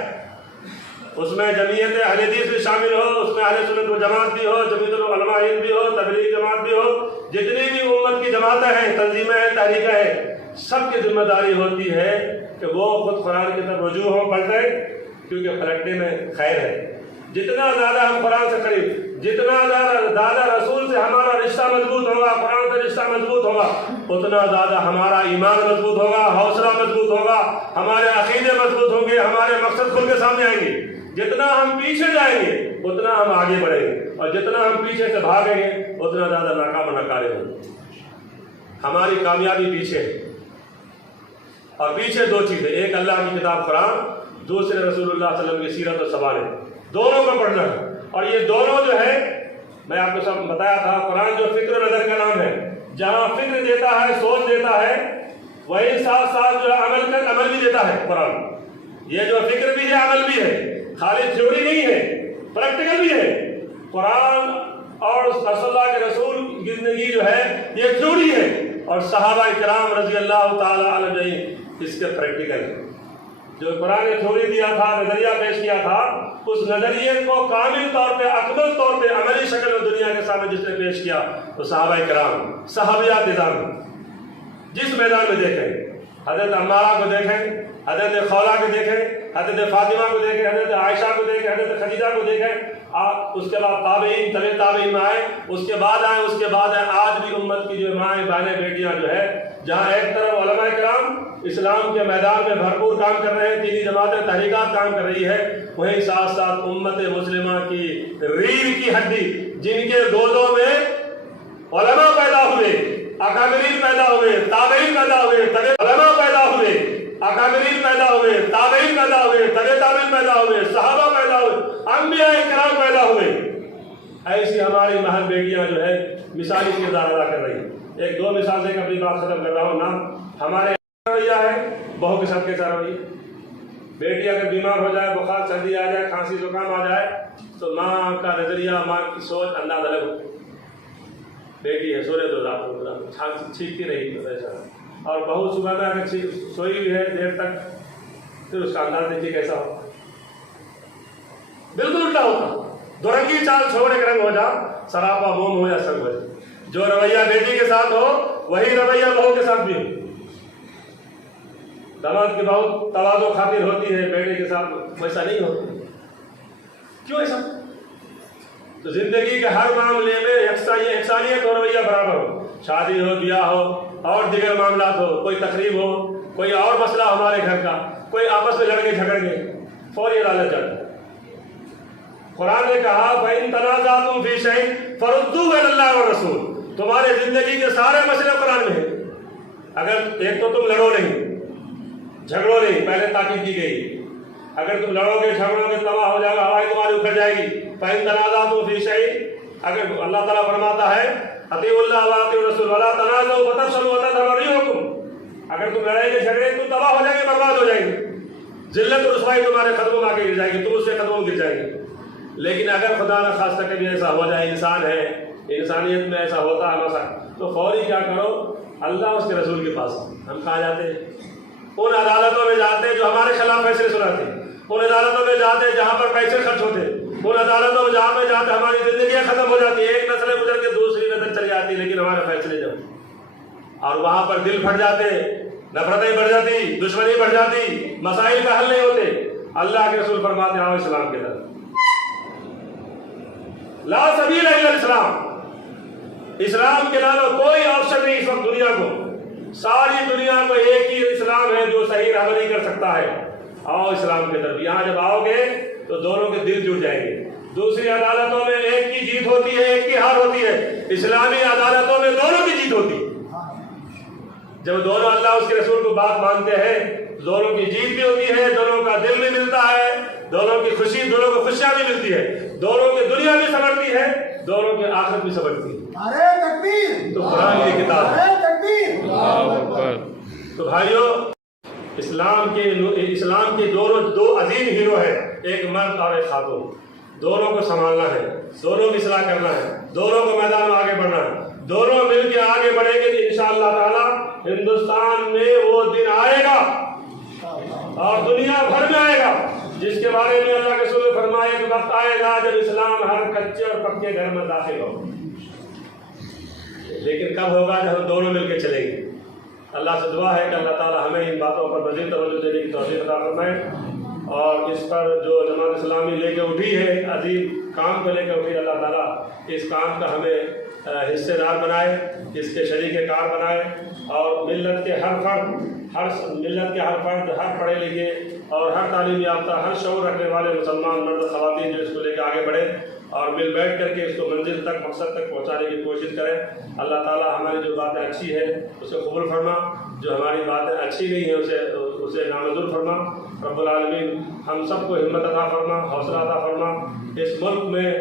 اس میں جمعیت اہل حدیث بھی شامل ہو، اس میں اہل سنت و جماعت بھی ہو، جمعیت العلماء ہند بھی ہو، تبلیغ جماعت بھی ہو، جتنی بھی امت کی جماعتیں ہیں، تنظیمیں ہیں، تحریکیں ہیں، سب کی ذمہ داری ہوتی ہے کہ وہ خود قرآن کی طرف رجوع ہوں، پلٹیں، کیونکہ پلٹنے میں خیر ہے. جتنا زیادہ ہم قرآن سے قریب، جتنا زیادہ رسول سے ہمارا رشتہ مضبوط ہوگا، قرآن سے رشتہ مضبوط ہوگا، اتنا زیادہ ہمارا ایمان مضبوط ہوگا، حوصلہ مضبوط ہوگا، ہمارے عقیدے مضبوط ہوں گے، ہمارے مقصد کھل کے سامنے آئیں گے. جتنا ہم پیچھے جائیں گے اتنا ہم آگے بڑھیں گے، اور جتنا ہم پیچھے سے بھاگیں گے اتنا زیادہ ناکام و ناکارے ہوں گے. ہماری کامیابی پیچھے ہے، اور پیچھے دو چیزیں، ایک اللہ کی کتاب قرآن، دوسرے رسول اللہ صلی اللہ علیہ وسلم کی سیرت و سوانح، دونوں کو پڑھنا ہے. اور یہ دونوں جو ہے میں آپ کو سب بتایا تھا، قرآن جو فکر و نظر کا نام ہے، جہاں فکر دیتا ہے، سوچ دیتا ہے، وہی ساتھ ساتھ جو ہے عمل بھی دیتا ہے. قرآن یہ جو فکر بھی ہے عمل بھی ہے، خالی تھیوری نہیں ہے، پریکٹیکل بھی ہے. قرآن اور صلی اللہ کے رسول کی زندگی جو ہے یہ تھیوری ہے، اور صحابہ کرام رضی اللہ تعالی عنہم اس کے پریکٹیکل ہے. جو قرآن نے تھیوری دیا تھا، نظریہ پیش کیا تھا، اس نظریے کو کامل طور پہ، اکمل طور پہ عملی شکل میں دنیا کے سامنے جس نے پیش کیا تو صحابہ کرام، صحابیات نظام. جس میدان میں دیکھیں، حضرت عمارہ کو دیکھیں، حضرت خولہ کو دیکھیں، حضرت فاطمہ کو دیکھیں، حضرت عائشہ کو دیکھیں، حضرت خدیجہ کو دیکھیں، اس کے بعد تابعین، طبع تابعین میں آئے، اس کے بعد آئے، آج بھی امت کی جو مائیں بہنیں بیٹیاں جو ہے، جہاں ایک طرف علماء کرام کرام اسلام کے میدان میں بھرپور کام کر رہے ہیں، دینی جماعتیں تحریکات کام کر رہی ہے، وہیں ساتھ ساتھ امت مسلمہ کی ریڑھ کی ہڈی، جن کے گودوں میں علماء پیدا ہوئے، اکابرین پیدا ہوئے، تابعین پیدا ہوئے، علماء پیدا ہوئے، اکابرین پیدا ہوئے، تابعین پیدا ہوئے، تابعین پیدا ہوئے، صحابہ پیدا ہوئے، انبیاء کرام پیدا ہوئے، ایسی ہماری محل بیٹیاں جو ہے مثالی کردار ادا کر رہی ہیں۔ ایک دو مثال سے اپنی بات ختم کر رہا ہوں نا، ہمارے رویہ ہے بہو کے ساتھ کیسا رویہ؟ بیٹی اگر بیمار ہو جائے، بخار سردی آ جائے، کھانسی زکام آ جائے تو ماں کا نظریہ، ماں کی سوچ انداز الگ ہوتی ہے۔ بیٹی ہے سونے دو رات کو چھینکتی رہی تو ایسا، اور بہو صبح میں اگر سوئی ہوئی ہے دیر تک، پھر اس کا انداز دیکھیے کیسا ہوتا، بالکل الٹا ہوتا، دو رنگی چال چھوڑ ایک رنگ ہو جا، سراپا موم ہو یا سنگ ہو جائے۔ جو رویہ بیٹی کے ساتھ ہو وہی رویہ بہو کے ساتھ بھی ہو۔ داماد کی بہو تواضع خاطر ہوتی ہے، بیٹے کے ساتھ ویسا نہیں ہوتا، کیوں ایسا؟ تو زندگی کے ہر معاملے میں یکسانیت اور رویہ برابر ہو، شادی ہو، بیاہ ہو اور دیگر معاملات ہو، کوئی تقریب ہو، کوئی اور مسئلہ ہمارے گھر کا، کوئی آپس میں لڑ کے جھگڑ گئے، فوری عدالت جاتا ہے۔ قرآن نے کہا فَإِن تَنَازَعْتُمْ فِي شَيْءٍ فَرُدُّوهُ إِلَى اللَّهِ وَالرَّسُولِ، تمہارے زندگی کے سارے مسئلے قرآن میں ہیں۔ اگر ایک تو تم لڑو نہیں، جھگڑو نہیں، پہلے تاکید کی گئی، اگر تم لڑو گے جھگڑو گے تباہ ہو جائے گا، ہوائی تمہاری اکھڑ جائے گی۔ فَإِن تَنَازَعْتُمْ فِي شَيْءٍ، اگر اللہ تعالیٰ فرماتا ہے اطیعوا اللہ واطیعوا الرسول ولا تنازعوا فتفشلوا وتذهب ريحكم، اگر تم لڑیں گے جھگڑیں تم تباہ ہو جائیں گے، برباد ہو جائیں گے، ذلت اور رسوائی تمہارے قدموں میں آ کے گر جائے گی، تم اس کے قدموں میں گر جائیں گے۔ لیکن اگر خدا نہ خواستہ کبھی ایسا ہو جائے، انسان ہے، انسانیت میں ایسا ہوتا ہے مسا، تو فوری کیا کرو، اللہ اس کے رسول کے پاس۔ ہم کہاں جاتے ہیں؟ ان عدالتوں میں جاتے ہیں جو ہمارے خلاف فیصلے سناتے ہیں، ان عدالتوں میں جاتے ہیں جہاں پر پیسے خرچ ہوتے ہیں، ان عدالتوں میں جہاں پہ جاتے ہماری زندگیاں ختم ہو جاتی ہیں، ایک نسل گزر کے دوسری نسل چلی جاتی ہے، لیکن ہمارے فیصلے جب، اور وہاں پر دل پھٹ جاتے، نفرتیں بڑھ جاتی، دشمنی بڑھ جاتی، مسائل کا حل نہیں ہوتے۔ اللہ کے رسول فرماتے ہیں آؤ اسلام کے طرف، لا سبیل الا الاسلام، اسلام کے علاوہ کوئی آپشن نہیں اس وقت دنیا کو، ساری دنیا کو ایک ہی اسلام ہے جو صحیح رہبری کر سکتا ہے۔ آؤ اسلام کے طرف، یہاں جب آؤ گے تو دونوں کے دل جڑ جائیں گے۔ دوسری عدالتوں میں ایک کی جیت ہوتی ہے، ایک کی ہار ہوتی ہے، اسلامی عدالتوں میں دونوں کی جیت ہوتی ہے۔ جب دونوں اللہ اس کے رسول کو بات مانتے ہیں، دونوں کی جیت بھی ہوتی ہے، دونوں کا دل بھی ملتا ہے، دونوں کی خوشی، دونوں کو خوشیاں بھی ملتی ہے، دونوں کی دنیا بھی سنورتی ہے، دونوں کی آخرت بھی سنورتی ہے۔ نعرہ تکبیر! تو قرآن کی کتاب ہے۔ نعرہ تکبیر! اللہ اکبر۔ تو بھائیو، اسلام کے دو عظیم ہیرو ہیں، ایک مرد اور ایک خاتون، دونوں کو سنبھالنا ہے، دونوں کی اصلاح کرنا ہے، دونوں کو میدان میں آگے بڑھنا ہے، دونوں مل کے آگے بڑھیں گے تو انشاءاللہ تعالی ہندوستان میں وہ دن آئے گا اور دنیا بھر میں آئے گا جس کے بارے میں اللہ کے رسول نے فرمایا کہ وقت آئے گا جب اسلام ہر کچے اور پکے گھر میں داخل ہوگا، لیکن کب ہوگا جب ہم دونوں مل کے چلیں گے۔ اللہ سے دعا ہے کہ اللہ تعالی ہمیں ان باتوں پر مزید توجہ دینے کی توفیق عطا فرمائے، اور اس پر جو جماعت اسلامی لے کے اٹھی ہے، عظیم کام کو لے کے اٹھی، اللہ تعالیٰ اس کام کا ہمیں حصے دار بنائے، اس کے شریک کار بنائے، اور ملت کے ہر فرد، ہر پڑھے لکھے اور ہر تعلیم یافتہ، ہر شعور رکھنے والے مسلمان مرد خواتین جو اس کو لے کے آگے بڑھے اور مل بیٹھ کر کے اس کو منزل تک، مقصد تک پہنچانے کی کوشش کریں۔ اللہ تعالیٰ ہماری جو باتیں اچھی ہیں اسے قبول فرما، جو ہماری باتیں اچھی نہیں ہیں اسے نامنظور فرما۔ رب العالمین ہم سب کو ہمت عطا فرما، حوصلہ عطا فرما، اس ملک میں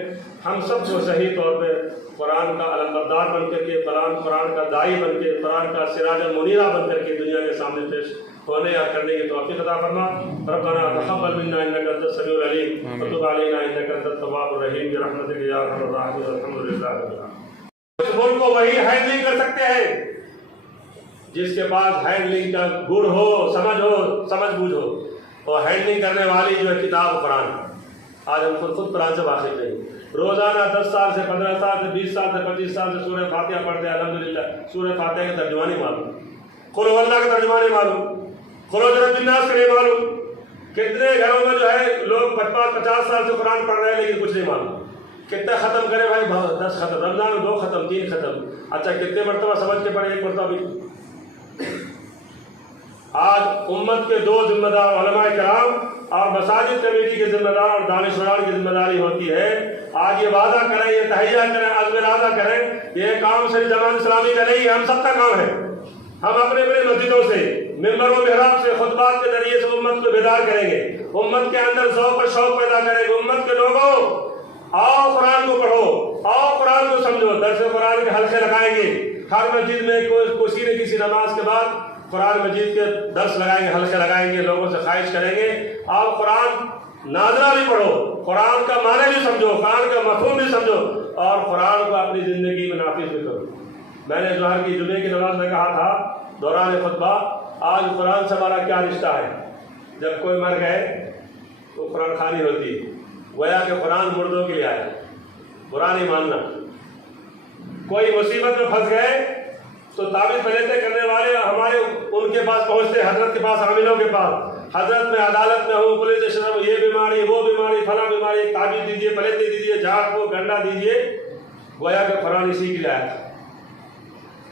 ہم سب کو صحیح طور پہ قرآن کا علمبردار بن کر کے، قرآن کا داعی بن کے، قرآن کا سراج منیرہ بن کر کے دنیا کے سامنے پیش ہونے اور کرنے کی توفیق عطا فرما۔ ربنا تقبل منا انک انت السمیع العلیم وتب علینا انک انت التواب الرحیم برحمتک یا ارحم الراحمین والحمدللہ رب العالمین۔ اس ملک کو وہی ہینڈلنگ کر سکتے ہیں جس کے پاس ہینڈلنگ کا گڑ ہو، سمجھ بوجھ ہو، اور ہینڈلنگ کرنے والی جو ہے کتاب قرآن۔ آج ہم خود قرآن سے واقف نہیں، روزانہ 10 سال سے 15 سال سے 20 سال سے 25 سال سے سورہ فاتحہ پڑھتے ہیں، الحمدللہ سورہ فاتحہ کا ترجمہ نہیں معلوم، قل هو اللہ کا ترجمہ نہیں معلوم، قل اعوذ برب الناس کا نہیں معلوم۔ کتنے گھروں میں جو ہے لوگ 50 سال سے قرآن پڑھ رہے ہیں لیکن کچھ نہیں معلوم۔ کتنے ختم کرے بھائی؟ 10 ختم، رمضان میں 2 ختم 3 ختم، اچھا کتنے مرتبہ سمجھ کے پڑھے؟ 1 مرتبہ بھی آج امت کے دو ذمہ دار علماء کرام اور مساجد کمیٹی کے ذمہ دار اور دانشوران کی ذمہ داری ہوتی ہے. آج یہ وعدہ کریں، یہ تہیہ کریں، عزم ارادہ کریں، یہ کام صرف جماعت اسلامی کا نہیں ہے، ہم سب کا کام ہے. ہم اپنے اپنے مسجدوں سے، ممبر و محراب سے، خطبات کے ذریعے سے امت کو بیدار کریں گے، امت کے اندر ذوق و شوق پیدا کریں گے. امت کے لوگوں آؤ قرآن کو پڑھو، آؤ قرآن کو سمجھو. درس قرآن کے حلقے لگائیں گے، ہر مسجد میں کسی نہ کسی نماز کے بعد قرآن مجید کے درس لگائیں گے، حلقے لگائیں گے، لوگوں سے خواہش کریں گے آؤ قرآن ناظرہ بھی پڑھو، قرآن کا معنی بھی سمجھو، قرآن کا مفہوم بھی سمجھو، اور قرآن کو اپنی زندگی میں نافذ بھی کرو. میں نے ظہر کی جمعے کی نماز میں کہا تھا دوران خطبہ، آج قرآن سے ہمارا کیا رشتہ ہے؟ جب کوئی مر گئے تو قرآن خانی ہوتی ہے، گویا کہ قرآن مردوں کے لیے آیا. برا نہیں ماننا. کوئی مصیبت میں پھنس گئے تو تعویذ پلیتے کرنے والے ہمارے ان کے پاس پہنچتے، حضرت کے پاس، عاملوں کے پاس. حضرت میں عدالت میں ہوں، پولیس اسٹیشن میں، یہ بیماری وہ بیماری فلاں بیماری، تعویذ دیجیے، پلیتے دیجیے، جھاڑ کو گنڈا دیجیے. گویا کہ قرآن اسی کے لیے آیا تھا.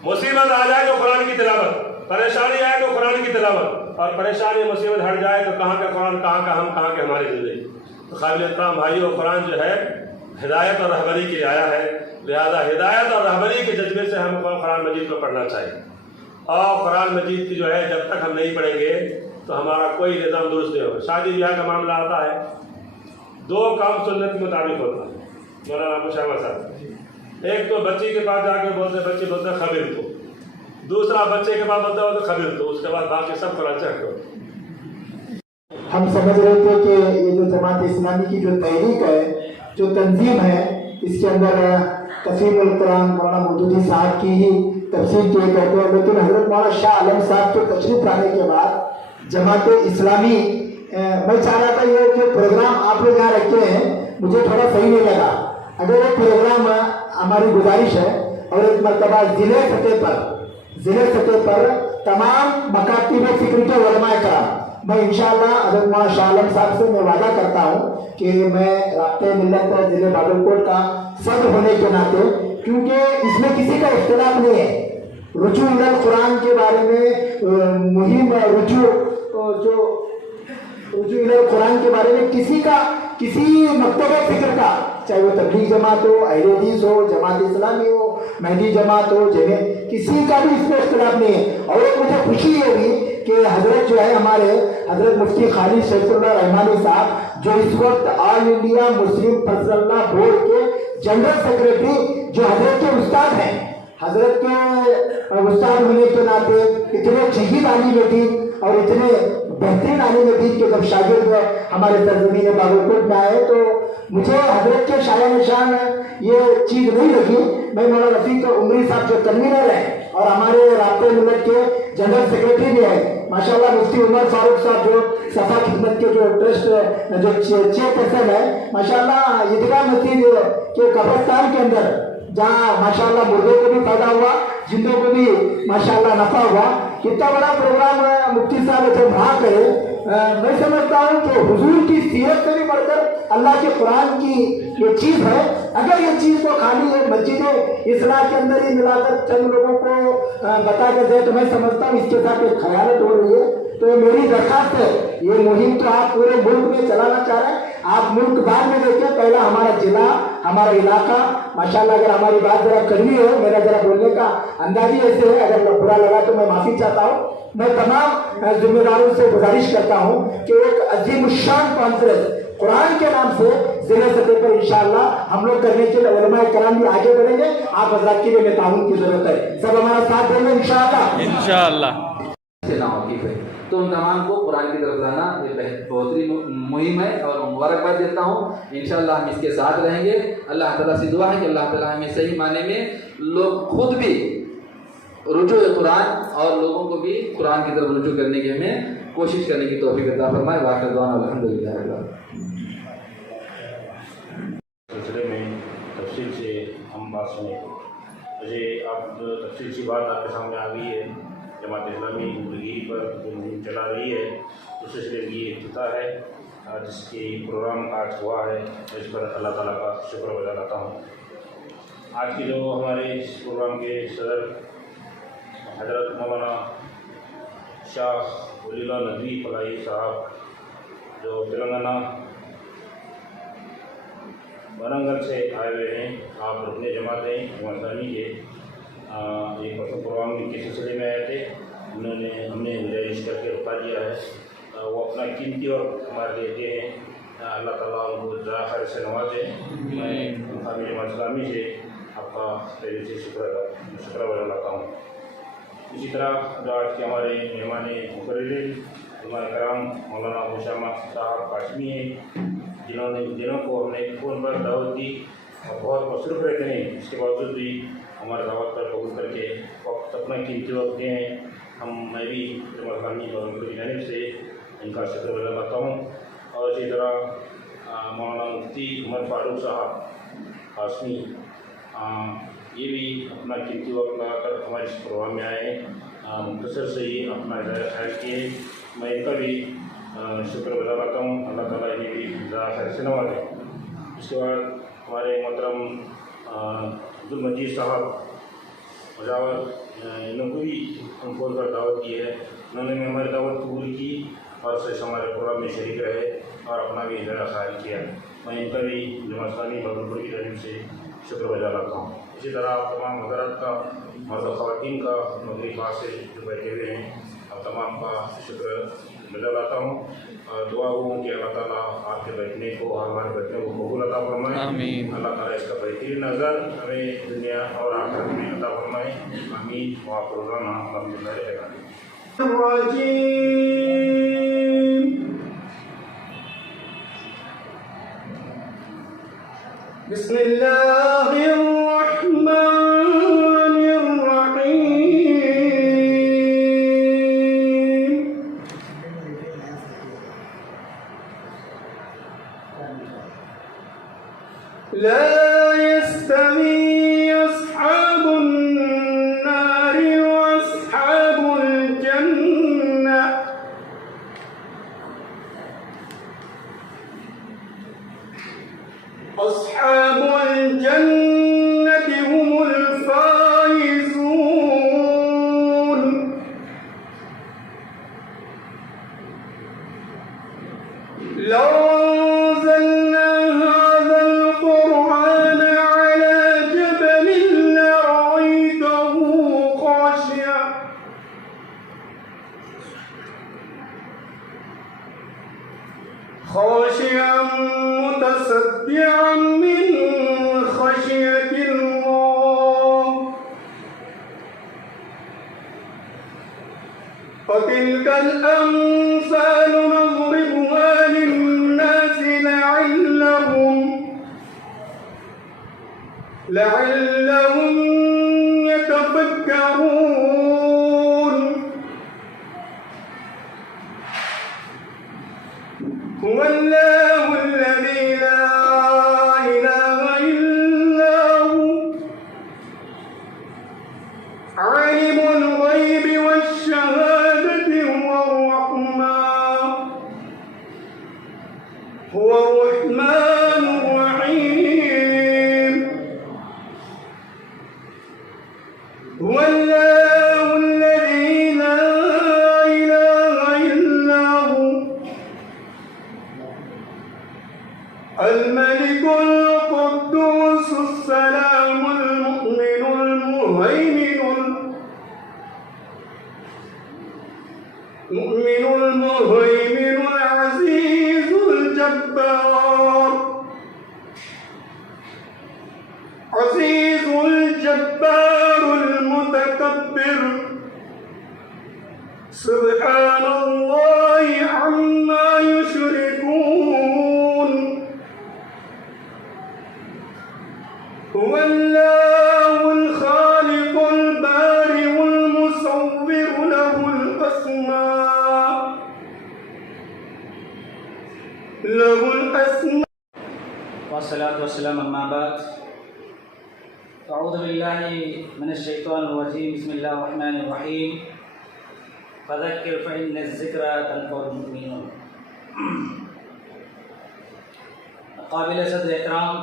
مصیبت آ جائے تو قرآن کی تلاوت، پریشانی آئے تو قرآن کی تلاوت، اور پریشانی مصیبت ہٹ جائے تو کہاں کا قرآن، کہاں کا ہم، کہاں کے ہماری زندگی. تو قابل احترام بھائیو، قرآن جو ہے ہدایت اور رہبری کے لیے آیا ہے، لہذا ہدایت اور رہبری کے جذبے سے ہم قرآن مجید کو پڑھنا چاہیے. اور قرآن مجید کی جو ہے جب تک ہم نہیں پڑھیں گے تو ہمارا کوئی نظام درست نہیں ہوگا. شادی بیاہ کا معاملہ آتا ہے، دو کام سنت کے مطابق ہوتا ہے. مولانا ابو شامہ صاحب، ایک تو بچی کے پاس جا کے بولتے، بچے بولتے خبر تو، دوسرا بچے کے پاس بولتا ہو تو خبر تو، اس کے بعد باقی سب قرآن چیک کرو. ہم سمجھ رہے تھے کہ یہ جو جماعت اسلامی کی جو تحریک ہے، جو تنظیم ہے، اس کے اندر تفسیر القرآن مولانا مودودی صاحب کی ہی تفسیر کیے کرتے ہیں، لیکن حضرت مولانا شاہ عالم صاحب کے تشریف لانے کے بعد جماعت اسلامی، میں چاہ رہا تھا یہ کہ پروگرام آپ لوگ یہاں رکھے ہیں، مجھے تھوڑا صحیح نہیں لگا. اگر یہ پروگرام ہماری گزارش ہے اور ایک مرتبہ ضلع سطح پر تمام مکاتب فکر کے علماء کرام، میں انشاءاللہ حضرت مولانا شاہ عالم صاحب سے میں وعدہ کرتا ہوں کہ میں رابطہ ملت ضلع باگلکوٹ کا صدر ہونے کے ناطے، کیونکہ اس میں کسی کا اختلاف نہیں ہے، رجوع القرآن کے بارے میں مہم، رجوع القرآن کے بارے میں کسی مکتب فکر کا، چاہے وہ تبلیغ جماعت ہو، اہل حدیث ہو، جماعت اسلامی ہو، مہدی جماعت ہو، کسی کا بھی اس میں اختلاف نہیں ہے. اور ایک مجھے خوشی یہ ہوئی کہ حضرت جو ہے ہمارے حضرت مفتی خالد شیخ اللہ رحمانی صاحب، جو اس وقت آل انڈیا مسلم فضل اللہ بورڈ کے جنرل سیکرٹری، جو حضرت کے استاد ہیں، حضرت کے استاد ہونے کے ناطے اتنے جہید عالم دین اور اتنے بہترین عالم دین کے جب شاگرد ہمارے سرزمین باگلکوٹ میں آئے تو مجھے حضرت کے شایان نشان یہ چیز نہیں لگی. میں مولانا رفیق عمری صاحب جو کنوینر ہیں اور ہمارے رابطہ ملت کے جنرل سیکرٹری بھی ہیں، ماشاءاللہ مفتی عمر فاروق صاحب جو صفا خدمت کے جو ٹرسٹ جو چیئر پرسن ہے، ماشاءاللہ عیدگاہ مسجد کے قبرستان کے اندر جہاں ماشاءاللہ مردوں کو بھی پیدا ہوا، جندوں کو بھی ماشاءاللہ نفع ہوا. اتنا بڑا پروگرام مفتی صاحب جب وہاں کرے، میں سمجھتا ہوں کہ حضور کی سیرت سے بھی بڑھ کر اللہ کے قرآن کی یہ چیز ہے. اگر یہ چیز کو خالی ہے مسجد اصلاح کے اندر ہی ملا کر چند لوگوں کو بتا کر دے تو میں سمجھتا ہوں اس کے ساتھ ایک خیانت ہو رہی ہے. تو میری درخواست ہے، یہ مہم تو آپ پورے ملک میں چلانا چاہ رہے ہیں، آپ ملک بعد میں دیکھیں، پہلا ہمارا ضلع، ہمارا علاقہ. ماشاءاللہ اگر ہماری بات ذرا کڑوی ہو، میرا ذرا بولنے کا انداز ہی ایسے ہے، اگر برا لگا تو میں معافی چاہتا ہوں. میں تمام ذمہ داروں سے گزارش کرتا ہوں کہ ایک عظیم الشان کانفرنس قرآن کے نام سے ضلع سطح پر انشاءاللہ ہم لوگ کرنے کے لیے علماء کرام بھی آگے بڑھیں گے. آپ حضرات کی بھی تعاون کی ضرورت ہے، سب ہمارا ساتھ دیں گے انشاءاللہ. سے ناواقف ہے تو ان تمام کو قرآن کی طرف لانا یہ بہترین مہم ہے اور مبارکباد دیتا ہوں. انشاءاللہ ہم اس کے ساتھ رہیں گے. اللہ تعالیٰ سے دعا ہے کہ اللہ تعالیٰ ہمیں صحیح معنی میں لوگ خود بھی رجوع قرآن اور لوگوں کو بھی قرآن کی طرف رجوع کرنے کی ہمیں کوشش کرنے کی توفیق عطا فرمائے. واخر دعوانا الحمدللہ. سلسلے میں تفصیل سے ہم بات سنیں. مجھے آپ تفصیل سی بات آپ کے سامنے آ گئی ہے. جماعت اسلامی زندگی پر جو مہم چلا رہی ہے اس سلسلے کی یہ افتتاح ہے جس کی پروگرام آج ہوا ہے. اس پر اللہ تعالیٰ کا شکر ادا کرتا ہوں. آج کی جو ہمارے اس پروگرام کے صدر حضرت مولانا شاہ ولی اللہ ندوی فلاحی صاحب جو تلنگانہ ورنگل سے آئے ہوئے ہیں، آپ رکن جماعت ہیں اسلامی کے، ایک وقت پروگرام کے سلسلے میں آئے تھے. انہوں نے ہم نے گزارش کر کے رکا دیا ہے. وہ اپنا قیمتی وقت ہمارے لیے دیے ہیں. اللہ تعالیٰ ان کو جزائے خیر سے نوازے. میں مقامی جماعت اسلامی سے آپ کا پہلے سے شکر ادا کرتا ہوں. اسی طرح جو آج کے ہمارے مہمان مقرر علماء کرام مولانا خوشامہ صاحب قاسمی ہیں، جنہوں کو ہم نے فون پر دعوت دی اور بہت مصروف رہتے ہیں، اس کے باوجود بھی ہمارے دعوت پر قبول کر کے وقت اپنا قیمتی وقت دیے ہیں. میں بھی جماعت اسلامی اور ان کی جانب سے ان کا شکر ادا کرتا ہوں. اور اسی طرح مولانا مفتی عمر فاروق صاحب قاسمی یہ بھی اپنا قیمتی وقت لگا کر ہمارے اس پروگرام میں آئے ہیں. مختصر سے ہی اپنا اظہار خیر کیے. میں ان کا بھی شکر ادا کرتا ہوں. اللہ تعالیٰ انہیں بھی جزائے خیر سے نوازے. اس کے بعد ہمارے محترم عبدالمجید صاحب مجاور، انہوں کو بھی ہم کھول کر دعوت کی ہے. انہوں نے ہماری دعوت قبول کی اور سچ ہمارے پروگرام میں شریک رہے اور اپنا بھی اظہار خیر کیا. میں ان کا بھی جماعت اسلامی بھاگلپور کی جانب سے شکر ادا کرتا ہوں. اسی طرح آپ تمام حضرات کا، مرد و خواتین کا، مغرب پاس سے جو بیٹھے ہوئے ہیں، آپ تمام کا شکر ادا کرتا ہوں. اور دعا ہوں کہ اللہ تعالیٰ آپ کے بیٹھنے کو اور ہمارے بیٹھنے کو قبول عطا فرمائے. آمین. اللہ تعالیٰ اس کا بہترین نظر ہمیں دنیا اور آخرت میں عطا فرمائے. آمین. وآخر دعوانا الحمد للہ رب العالمین. الرجيم بسم الله الرحمن الرحيم لا يستوي أصحاب النار وأصحاب الجنة أصحاب الجنة هم الفائزون. لو أنزلنا هذا القرآن على جبل لرأيته خاشعا متصدعا من خشية الله. وتلك الأمثال نضربها للناس لعلهم يتفكرون. هو الله الذي لا إله إلا هو عالم الغيب والشهادة هو الرحمن الرحيم. هو الله الذي لا إله إلا هو الملك القدوس السلام المؤمن المهيمن العزيز الجبار المتكبر. سبحان الله عما يشركون. هو الله الخالق البارئ المصور له الأسماء والصلاة والسلام أما بعد أعوذ بالله من الشيطان الرجيم. بسم الله الرحمن الرحيم. فذكر فإن الذكرى تنفع المؤمنين. قابل صدر احترام،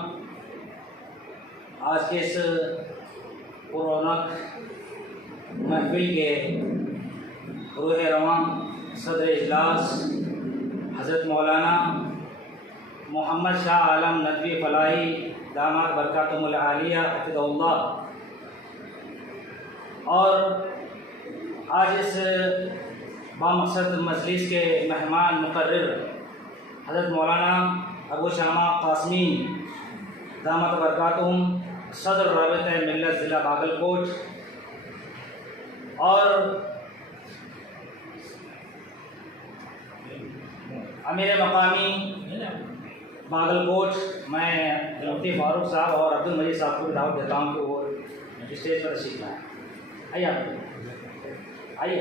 آج کے اس پررونق محفل کے روح رواں صدر اجلاس حضرت مولانا محمد شاہ عالم ندوی فلاحی داماد برکاتہم العالیہ حفظہ اللہ، اور آج اس بامقصد مجلس کے مہمان مقرر حضرت مولانا ابو شامہ قاسمی داماد برکاتہم صدر رابطہ ملت ضلع باگلکوٹ، اور امیر مقامی باگلکوٹ میں مفتی فاروق صاحب اور عبد المجید صاحب کو دعوت دیتا ہوں کہ وہ اسٹیج پر تشریف لائیں۔ آئیے آپ آئیے۔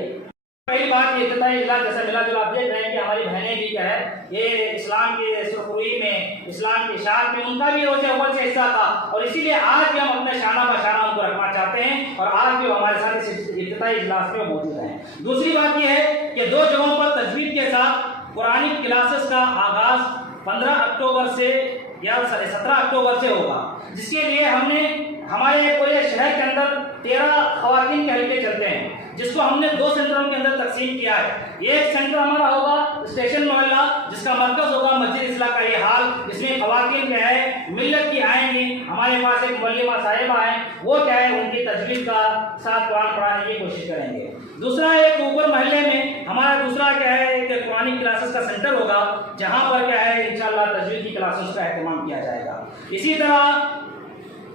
پہلی بات یہ افتتاحی اجلاس جیسا ملا جلا آپ دیکھ رہے ہیں کہ ہماری بہنیں بھی کیا ہے یہ اسلام کے سرخروئی میں، اسلام کی اشاعت میں ان کا بھی روز اول سے حصہ تھا، اور اسی لیے آج بھی ہم اپنے شانہ بشانہ ان کو رکھنا چاہتے ہیں، اور آج بھی وہ ہمارے ساتھ اس افتتاحی اجلاس میں موجود ہیں۔ دوسری بات یہ ہے کہ 2 جگہوں پر تجوید کے ساتھ قرآن کلاسز کا آغاز 15 اکتوبر سے یا 17 اکتوبر سے ہوگا، جس کے لیے ہم نے ہمارے پورے شہر کے اندر 13 خواتین کے حلقے چلتے ہیں، جس کو ہم نے 2 سینٹروں کے اندر تقسیم کیا ہے۔ ایک سینٹر ہمارا ہوگا اسٹیشن محلہ، جس کا مرکز ہوگا مسجد اصلاح کا یہ حال، جس میں خواتین کیا ہے ملت کی آئیں گی، ہمارے پاس ایک معلمہ صاحبہ ہیں، وہ کیا ہے ان کی تجوید کا ساتھ قرآن پڑھانے کی کوشش کریں گے۔ دوسرا ایک اوپر محلے میں ہمارا دوسرا کیا ہے ایک قرآن کلاسز کا سینٹر ہوگا، جہاں پر کیا ہے انشاءاللہ تجوید کی کلاسز کا اہتمام کیا جائے گا۔ اسی طرح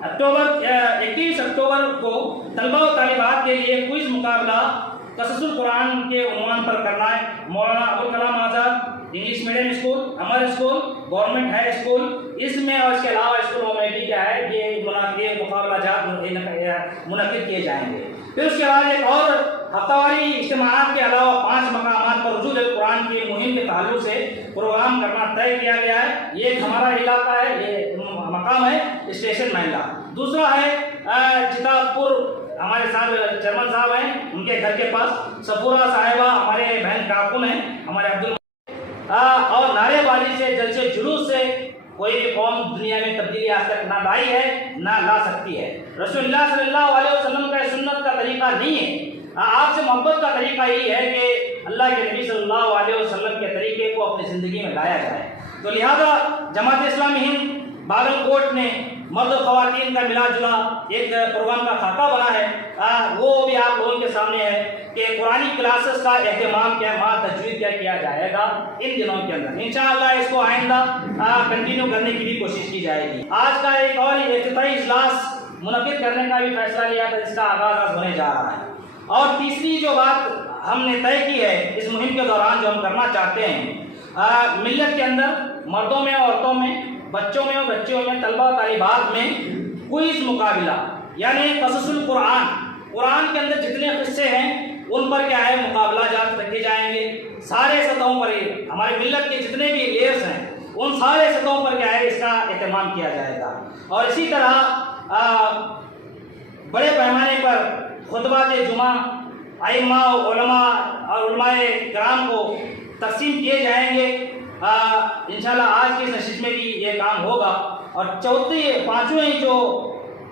21 اکتوبر کو طلبہ و طالبات کے لیے کوئز مقابلہ قصص القرآن کے عنوان پر کرنا ہے۔ Maulana Abul Kalam Azad English medium school, امر اسکول، گورنمنٹ ہائی اسکول، اس میں اور اس کے علاوہ اسکولوں میں بھی کیا ہے یہ مقابلہ جات منعقد کیے جائیں گے۔ پھر اس کے بعد ایک اور ہفتہ واری اجتماعات کے علاوہ 5 مقامات پر رجوع القرآن کی مہم کے تعلق سے پروگرام کرنا طے کیا گیا ہے۔ یہ ایک ہمارا علاقہ ہے، یہ مقام ہے اسٹیشن محلہ۔ دوسرا ہے جتاب پور، ہمارے ساتھ چیئرمین صاحب ہیں، ان کے گھر کے پاس سفورہ صاحبہ ہمارے بہن کاکن ہیں، ہمارے اور نعرے بازی سے جلسے جلوس سے کوئی بھی قوم دنیا میں تبدیلی آج تک نہ لائی ہے نہ لا سکتی ہے۔ رسول اللہ صلی اللہ علیہ وسلم کا سنت کا طریقہ نہیں ہے، آپ سے محبت کا طریقہ یہی ہے کہ اللہ کے نبی صلی اللہ علیہ وسلم کے طریقے کو اپنی زندگی میں لایا جائے۔ تو لہذا جماعت اسلامی ہند باگلکوٹ نے مرد و خواتین کا ملا جلا ایک پروگرام کا خاکہ بنا ہے، وہ بھی آپ لوگوں کے سامنے ہے کہ قرآن کلاسز کا اہتمام کیا تجوید کیا جائے گا ان دنوں کے اندر۔ انشاءاللہ اس کو آئندہ کنٹینیو کرنے کی بھی کوشش کی جائے گی۔ آج کا ایک اور افتتاحی اجلاس منعقد کرنے کا بھی فیصلہ لیا تھا، جس کا آغاز ہونے جا رہا ہے۔ اور تیسری جو بات ہم نے طے کی ہے اس مہم کے دوران جو ہم کرنا چاہتے ہیں، ملت کے اندر مردوں میں، عورتوں میں، بچوں میں اور بچیوں میں، طلبہ و طالبات میں کوئز مقابلہ، یعنی قصص القرآن، قرآن کے اندر جتنے قصے ہیں ان پر کیا ہے مقابلہ جات رکھے جائیں گے سارے سطحوں پر۔ ہمارے ملت کے جتنے بھی لیئرز ہیں ان سارے سطحوں پر کیا ہے اس کا اہتمام کیا جائے گا۔ اور اسی طرح بڑے پیمانے پر خطبات جمعہ ائمہ علماء اور علماء کرام کو تقسیم کیے جائیں گے۔ انشاءاللہ آج کی اس نشست میں بھی یہ کام ہوگا۔ اور پانچویں جو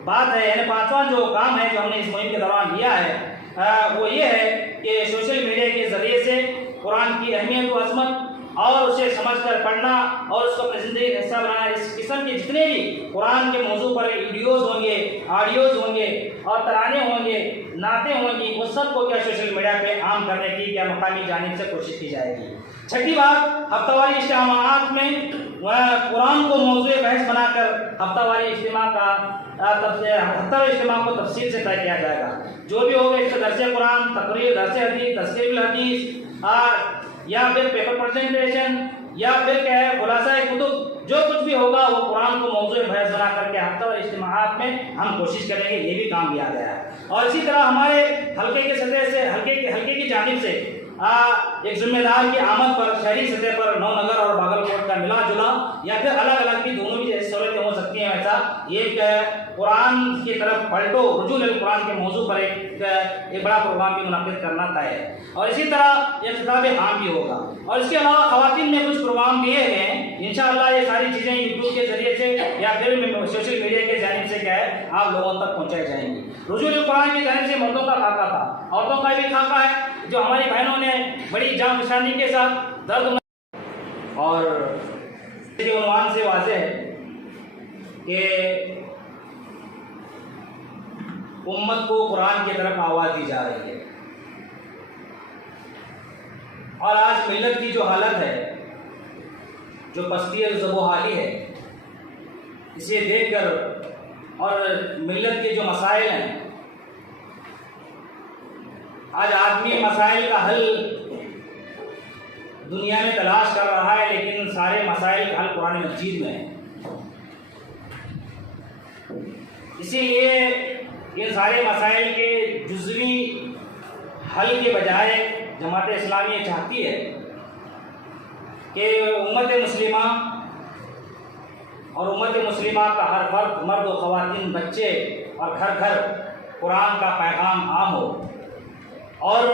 بات ہے، یعنی 5واں جو کام ہے جو ہم نے اس مہم کے دوران لیا ہے، وہ یہ ہے کہ سوشل میڈیا کے ذریعے سے قرآن کی اہمیت و عظمت اور اسے سمجھ کر پڑھنا اور اس کو اپنی زندگی کا حصہ بنانا، اس قسم کے جتنے بھی قرآن کے موضوع پر ویڈیوز ہوں گے، آڈیوز ہوں گے اور ترانے ہوں گے، نعتیں ہوں گی، اس سب کو کیا سوشل میڈیا پہ عام کرنے کی کیا مقامی جانب سے کوشش کی جائے گی۔ چھٹی بات، ہفتہ واری اجتماعات میں قرآن کو موضوع بحث بنا کر ہفتہ واری اجتماع کو تفصیل سے طے کیا جائے گا۔ جو بھی ہوگا اس کا درس قرآن، تقریر، درس حدیث، تذکیر الحدیث، یا پھر پیپر پریزنٹیشن، یا پھر کیا ہے خلاصہ کتب، جو کچھ بھی ہوگا وہ قرآن کو موضوع بحث بنا کر کے ہفتہ واری اجتماعات میں ہم کوشش کریں گے، یہ بھی کام لیا گیا ہے۔ اور اسی طرح ہمارے حلقے کے سطح سے حلقے کی جانب سے ایک ذمہ دار کی آمد پر شہری سطح پر نو نگر اور باگلکوٹ کا ملا جلا یا پھر الگ الگ بھی دونوں بھی صورتیں ہو سکتی ہیں، ایسا ایک قرآن کی طرف پلٹو رجوع القرآن کے موضوع پر ایک بڑا پروگرام بھی منعقد کرنا طے ہے۔ اور اسی طرح یہ خطاب عام بھی ہوگا۔ اور اس کے علاوہ خواتین نے کچھ پروگرام دیے ہیں، انشاءاللہ یہ ساری چیزیں یوٹیوب کے ذریعے سے یا پھر سوشل میڈیا کے جانب سے کیا ہے آپ لوگوں تک پہنچائی جائیں گی۔ رجوع القرآن کی جانب سے مردوں کا خاکہ تھا، عورتوں کا بھی خاکہ ہے، جو ہماری بہنوں نے بڑی جان فشانی کے ساتھ درد اور عنوان سے واضح ہے کہ امت کو قرآن کی طرف آواز دی جا رہی ہے، اور آج ملت کی جو حالت ہے، جو پستی ضب و حالی ہے، اسے دیکھ کر اور ملت کے جو مسائل ہیں، آج آدمی مسائل کا حل دنیا میں تلاش کر رہا ہے، لیکن سارے مسائل کا حل قرآن مجید میں ہے۔ اسی لیے ان سارے مسائل کے جزوی حل کے بجائے جماعت اسلامی یہ چاہتی ہے کہ امت مسلمہ اور امت مسلمہ کا ہر فرد، مرد و خواتین، بچے اور گھر گھر قرآن کا پیغام عام ہو، اور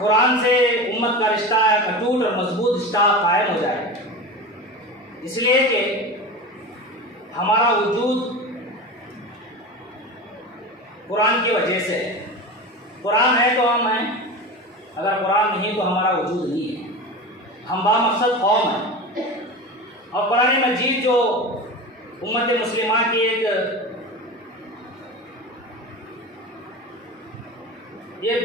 قرآن سے امت کا رشتہ اٹوٹ اور مضبوط رشتہ قائم ہو جائے، اس لیے کہ ہمارا وجود قرآن کی وجہ سے ہے۔ قرآن ہے تو ہم ہیں، اگر قرآن نہیں تو ہمارا وجود نہیں ہے۔ ہم بامقصد قوم ہیں، اور قرآن مجید جو امت مسلمہ کی ایک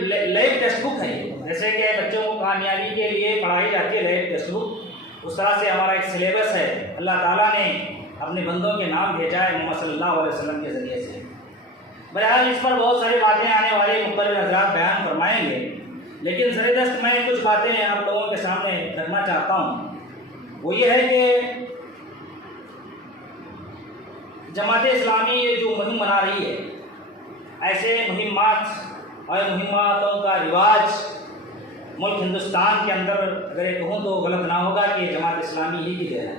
لائف ٹیکسٹ بک ہے، جیسے کہ بچوں کو کامیابی کے لیے پڑھائی جاتی ہے لائف ٹیکسٹ بک، اس طرح سے ہمارا ایک سلیبس ہے۔ اللہ تعالیٰ نے اپنے بندوں کے نام بھیجا ہے محمد صلی اللہ علیہ وسلم کے ذریعے سے۔ بہرحال اس پر بہت ساری باتیں آنے والے مختلف حضرات بیان فرمائیں گے، لیکن زبردست میں کچھ باتیں آپ لوگوں کے سامنے رکھنا چاہتا ہوں۔ وہ یہ ہے کہ جماعت اسلامی یہ جو مہم بنا رہی ہے، ایسے مہمات اور مہماتوں کا رواج ملک ہندوستان کے اندر اگر یہ کہوں تو غلط نہ ہوگا کہ جماعت اسلامی ہی کی دین ہے۔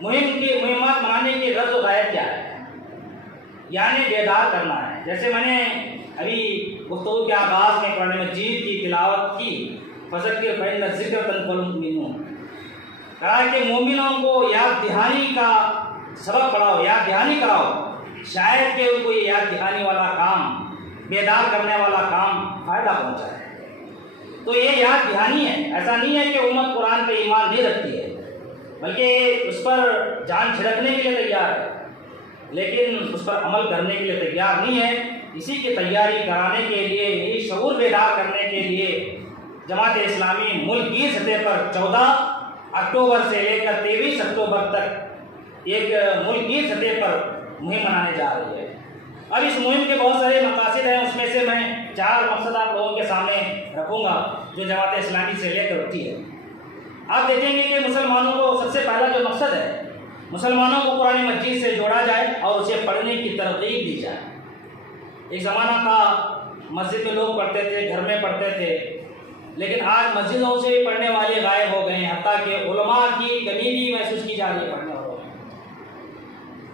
مہمات منانے کی غرض و غایت کیا ہے؟ یعنی بیدار کرنا ہے۔ جیسے میں نے ابھی گفتگو کے آغاز میں قرآن مجید کی تلاوت کی، فذکر فإن الذکر تنفع المؤمنین، کہا کہ مومنوں کو یاد دہانی کا سبق پڑھاؤ، یاد دہانی کراؤ، شاید کہ ان کو یہ یاد دہانی والا کام، بیدار کرنے والا کام فائدہ پہنچائے۔ تو یہ یاد دہانی ہے، ایسا نہیں ہے کہ امت قرآن پہ ایمان نہیں رکھتی ہے، بلکہ اس پر جان چھڑکنے کے لیے تیار ہے، لیکن اس پر عمل کرنے کے لیے تیار نہیں ہے۔ اسی کی تیاری کرانے کے لیے، یہی شعور بیدار کرنے کے لیے جماعت اسلامی ملک کی سطح پر 14 اکتوبر سے لے کر 23 اکتوبر تک ایک ملک کی سطح پر مہم منانے جا رہی ہے۔ اب اس مہم کے بہت سارے مقاصد ہیں، اس میں سے میں 4 مقصد آپ لوگوں کے سامنے رکھوں گا جو جماعت اسلامی سے لے کر اٹھی ہے۔ آپ دیکھیں گے کہ مسلمانوں کو سب سے پہلا جو مقصد ہے، مسلمانوں کو قرآن مجید سے جوڑا جائے اور اسے پڑھنے کی ترغیب دی جائے۔ ایک زمانہ تھا مسجد میں لوگ پڑھتے تھے، گھر میں پڑھتے تھے، لیکن آج مسجدوں سے پڑھنے والے غائب ہو گئے ہیں، حتیٰ کہ علماء کی کمی بھی محسوس کی جا رہی ہے پڑھنے والوں میں۔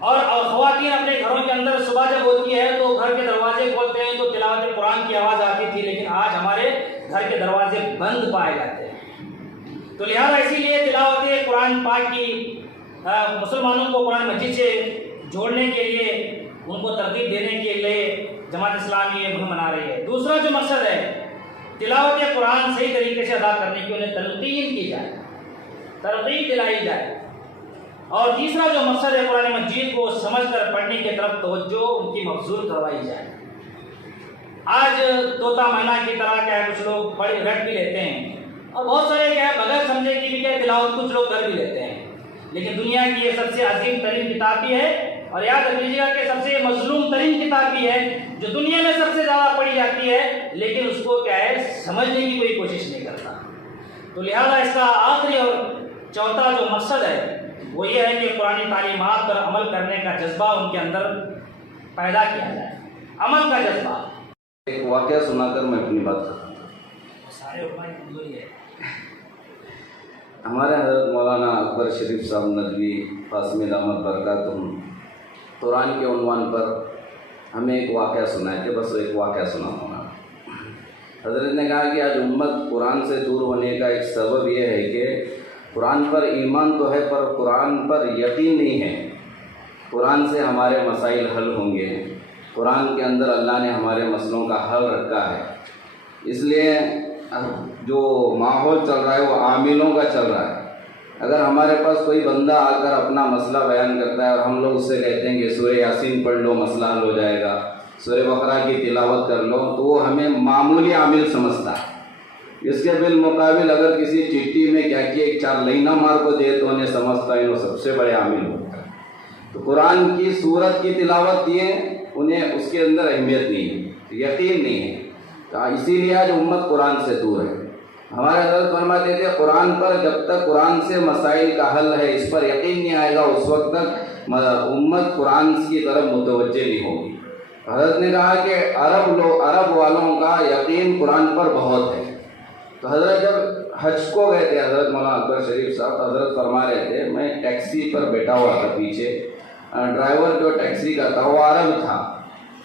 اور خواتین اپنے گھروں کے اندر صبح جب ہوتی ہے تو گھر کے دروازے کھولتے ہیں تو تلاوت قرآن کی آواز آتی تھی، لیکن آج ہمارے گھر کے دروازے بند پائے جاتے ہیں۔ تو لہٰذا اسی لیے تلاوت قرآن پاک کی مسلمانوں کو قرآن مجید سے جوڑنے کے لیے، ان کو ترغیب دینے کے لیے جماعت اسلامی یہ مہم منا رہی ہے۔ دوسرا جو مقصد ہے، تلاوت قرآن صحیح طریقے سے ادا کرنے کی انہیں تلقین کی جائے، ترغیب دلائی جائے۔ اور تیسرا جو مقصد ہے، قرآن مجید کو سمجھ کر پڑھنے کی طرف توجہ ان کی مبذول کروائی جائے۔ آج طوطا مینا کی طرح کیا ہے، کچھ لوگ پڑھ رٹ بھی لیتے ہیں، اور بہت سارے کیا ہے بغیر سمجھے کی بھی کیا تلاوت کچھ لوگ کر بھی لیتے ہیں، لیکن دنیا کی یہ سب سے عظیم ترین کتاب بھی ہے، اور یاد رکھیے گا کہ سب سے مظلوم ترین کتاب بھی ہے، جو دنیا میں سب سے زیادہ پڑھی جاتی ہے، لیکن اس کو کیا ہے سمجھنے کی کوئی کوشش نہیں کرتا۔ تو لہذا اس کا آخری اور چوتھا جو مقصد ہے وہ یہ ہے کہ قرآن تعلیمات پر عمل کرنے کا جذبہ ان کے اندر پیدا کیا جائے، عمل کا جذبہ۔ ایک واقعہ سنا کر میں اپنی بات کرتا ہوں۔ سارے علماء کی کمزوری ہے۔ ہمارے حضرت مولانا اکبر شریف صاحب ندوی قاسم دامت برکاتہم قرآن کے عنوان پر ہمیں ایک واقعہ سنائے تھے، بس ایک واقعہ سناؤں گا۔ حضرت نے کہا کہ آج امت قرآن سے دور ہونے کا ایک سبب یہ ہے کہ قرآن پر ایمان تو ہے پر قرآن پر یقین نہیں ہے۔ قرآن سے ہمارے مسائل حل ہوں گے، قرآن کے اندر اللہ نے ہمارے مسئلوں کا حل رکھا ہے. اس لیے جو ماحول چل رہا ہے وہ عاملوں کا چل رہا ہے. اگر ہمارے پاس کوئی بندہ آ کر اپنا مسئلہ بیان کرتا ہے اور ہم لوگ اس سے کہتے ہیں کہ سورہ یاسین پڑھ لو مسئلہ حل ہو جائے گا, سورہ بقرہ کی تلاوت کر لو, تو وہ ہمیں معمولی عامل سمجھتا ہے. اس کے بالمقابل اگر کسی چٹھی میں کیا کہ ایک 4 لائنہ مار کو دے تو انہیں سمجھتا ہے وہ سب سے بڑے عامل ہوتا ہے. تو قرآن کی سورت کی تلاوت دیے انہیں اس کے اندر اہمیت نہیں ہے, یقین نہیں ہے. اسی لیے آج امت قرآن سے دور ہے. ہمارے حضرت فرماتے تھے قرآن پر جب تک قرآن سے مسائل کا حل ہے اس پر یقین نہیں آئے گا اس وقت تک امت قرآن کی طرف متوجہ نہیں ہوگی. حضرت نے کہا کہ عرب والوں کا یقین قرآن پر بہت ہے. تو حضرت جب حج کو گئے تھے, حضرت مولانا اکبر شریف صاحب حضرت فرما رہے تھے, میں ٹیکسی پر بیٹھا ہوا تھا, پیچھے ڈرائیور جو ٹیکسی کا تھا وہ عرب تھا.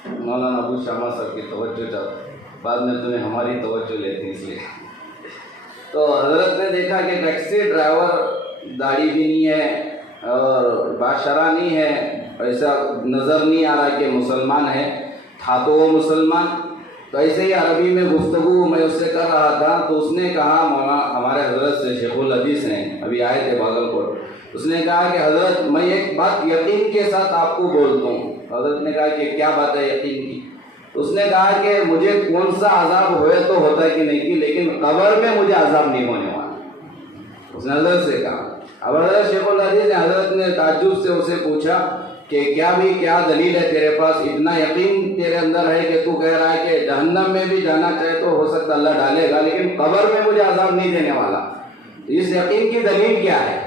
مولانا ابو شامہ صاحب کی توجہ چاہتا, بعد میں تمہیں ہماری توجہ لیتی اس لیے. تو حضرت نے دیکھا کہ ٹیکسی ڈرائیور داڑھی بھی نہیں ہے اور باشرہ نہیں ہے, ایسا نظر نہیں آ رہا کہ مسلمان ہے, تھا تو وہ مسلمان. تو ایسے ہی عربی میں گفتگو میں اس سے کر رہا تھا. تو اس نے کہا, مولانا ہمارے حضرت سے شیخ الحدیث ہیں, ابھی آئے تھے باگل کوٹ, اس نے کہا کہ حضرت میں ایک بات یقین کے ساتھ آپ کو بولتا ہوں. حضرت نے کہا کہ کیا بات ہے یقین کی؟ اس نے کہا کہ مجھے کون سا عذاب ہوئے تو ہوتا ہے کہ نہیں کی, لیکن قبر میں مجھے عذاب نہیں ہونے والا. اس نے حضرت سے کہا. اب حضرت شیخ الحدیث نے حضرت نے تعجب سے اسے پوچھا کہ کیا دلیل ہے تیرے پاس, اتنا یقین تیرے اندر ہے کہ تو کہہ رہا ہے کہ جہنم میں بھی جانا چاہے تو ہو سکتا اللہ ڈالے گا, لیکن قبر میں مجھے عذاب نہیں دینے والا, اس یقین کی دلیل کیا ہے؟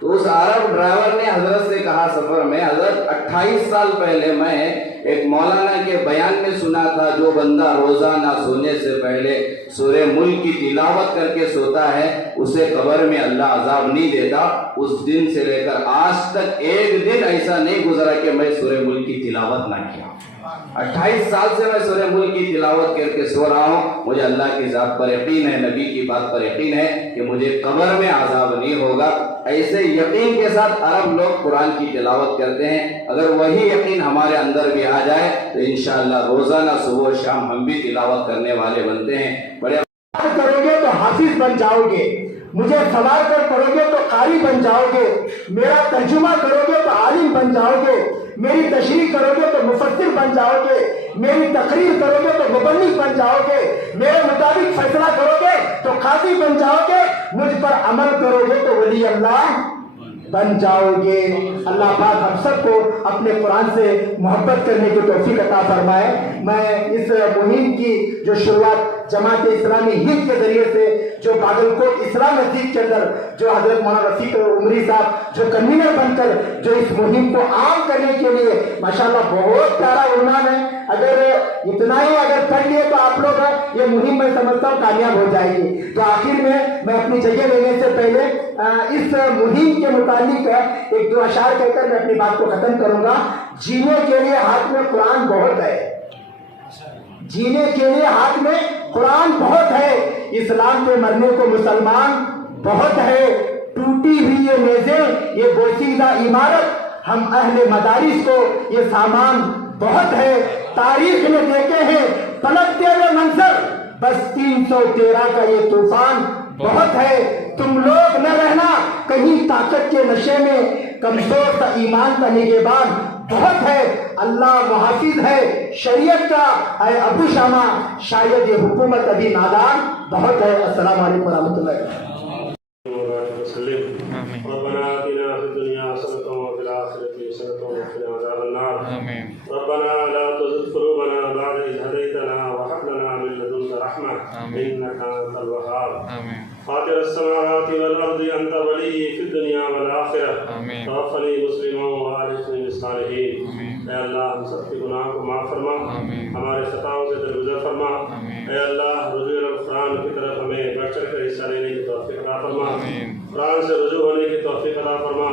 تو اس عرب ڈرائیور نے حضرت سے کہا سفر میں, حضرت 28 سال پہلے میں ایک مولانا کے بیان میں سنا تھا, جو بندہ روزانہ سونے سے پہلے سورہ ملک کی تلاوت کر کے سوتا ہے اسے قبر میں اللہ عذاب نہیں دیتا. اس دن سے لے کر آج تک ایک دن ایسا نہیں گزرا کہ میں سورہ ملک کی تلاوت نہ کیا. 28 سال سے میں سورہ ملک کی تلاوت کر کے سو رہا ہوں. مجھے اللہ کی ذات پر یقین ہے, نبی کی بات پر یقین ہے کہ مجھے قبر میں عذاب نہیں ہوگا. ایسے یقین کے ساتھ عرب لوگ قرآن کی تلاوت کرتے ہیں. اگر وہی یقین ہمارے اندر بھی آ جائے تو انشاءاللہ روزانہ صبح و شام ہم بھی تلاوت کرنے والے بنتے ہیں. بڑے کرو گے تو حافظ بن جاؤ گے, مجھے سوال کر پڑھو گے تو قاری بن جاؤ گے, میرا ترجمہ کرو گے تو عالم بن جاؤ گے, میری تشریح کرو گے تو مفسر بن جاؤ گے, میری تقریر کرو گے تو مبلغ بن جاؤ گے, میرے مطابق فیصلہ کرو گے تو قاضی بن جاؤ گے, مجھ پر عمل کرو گے تو ولی اللہ بن جاؤ گے. اللہ پاک ہم سب کو اپنے قرآن سے محبت کرنے کی توفیق عطا فرمائے. میں اس مہم کی جو شروعات جماعت اسلامی ہند کے ذریعے سے جو باگل کوٹ اسلام مسجد کے اندر جو حضرت مولانا رفیق عمری صاحب جو کنوینر بن کر جو اس مہم کو عام کرنے کے لیے ماشاءاللہ بہت پیارا عنوان ہے. اگر اتنا ہی اگر پڑھ لیے تو آپ لوگ یہ مہم میں سمجھتا ہوں کامیاب ہو جائے گی. تو آخر میں اپنی جگہ لینے سے پہلے اس مہم کے متعلق ایک دو اشعار کہہ کر میں اپنی بات کو ختم کروں گا. جینے کے لیے ہاتھ میں قرآن بہت ہے, جینے کے لیے ہاتھ میں قرآن بہت ہے, اسلام پہ مرنے کو مسلمان بہت ہے, ٹوٹی ہوئی یہ میزیں یہ بوسیدہ عمارت ہم اہل مدارس کو یہ سامان بہت ہے, تاریخ میں دیکھے ہیں پلٹتے ہوئے منظر, بس 313 کا یہ طوفان بہت ہے. تم لوگ نہ رہنا کہیں طاقت کے نشے میں, کمزور کا ایمان کا نگہبان بہت ہے, اللہ محافظ ہے شریعت کا, اے ابو شامہ شاید یہ حکومت ابھی نادان بہت ہے. السلام علیکم ورحمۃ اللہ. ربنا آتنا في الدنيا حسنة وفي الآخرة حسنة وقنا عذاب النار. ربنا لا تزغ قلوبنا بعد إذ هديتنا وهب لنا من لدنك رحمة إنك أنت الوهاب. فاطر السماوات والأرض أنت ولي في الدنيا والآخرة. توفني مسلما وألحقني بالصالحين. اے اللہ ہم سب کے گناہوں کو معاف فرما, ہمارے خطاؤں سے درگزر فرما. اے اللہ رجوع القرآن کی طرف ہمیں بڑھ چڑھ کر حصہ لینے کی توفیق عطا فرما. قرآن سے رجوع ہونے کی توفیق عطا فرما.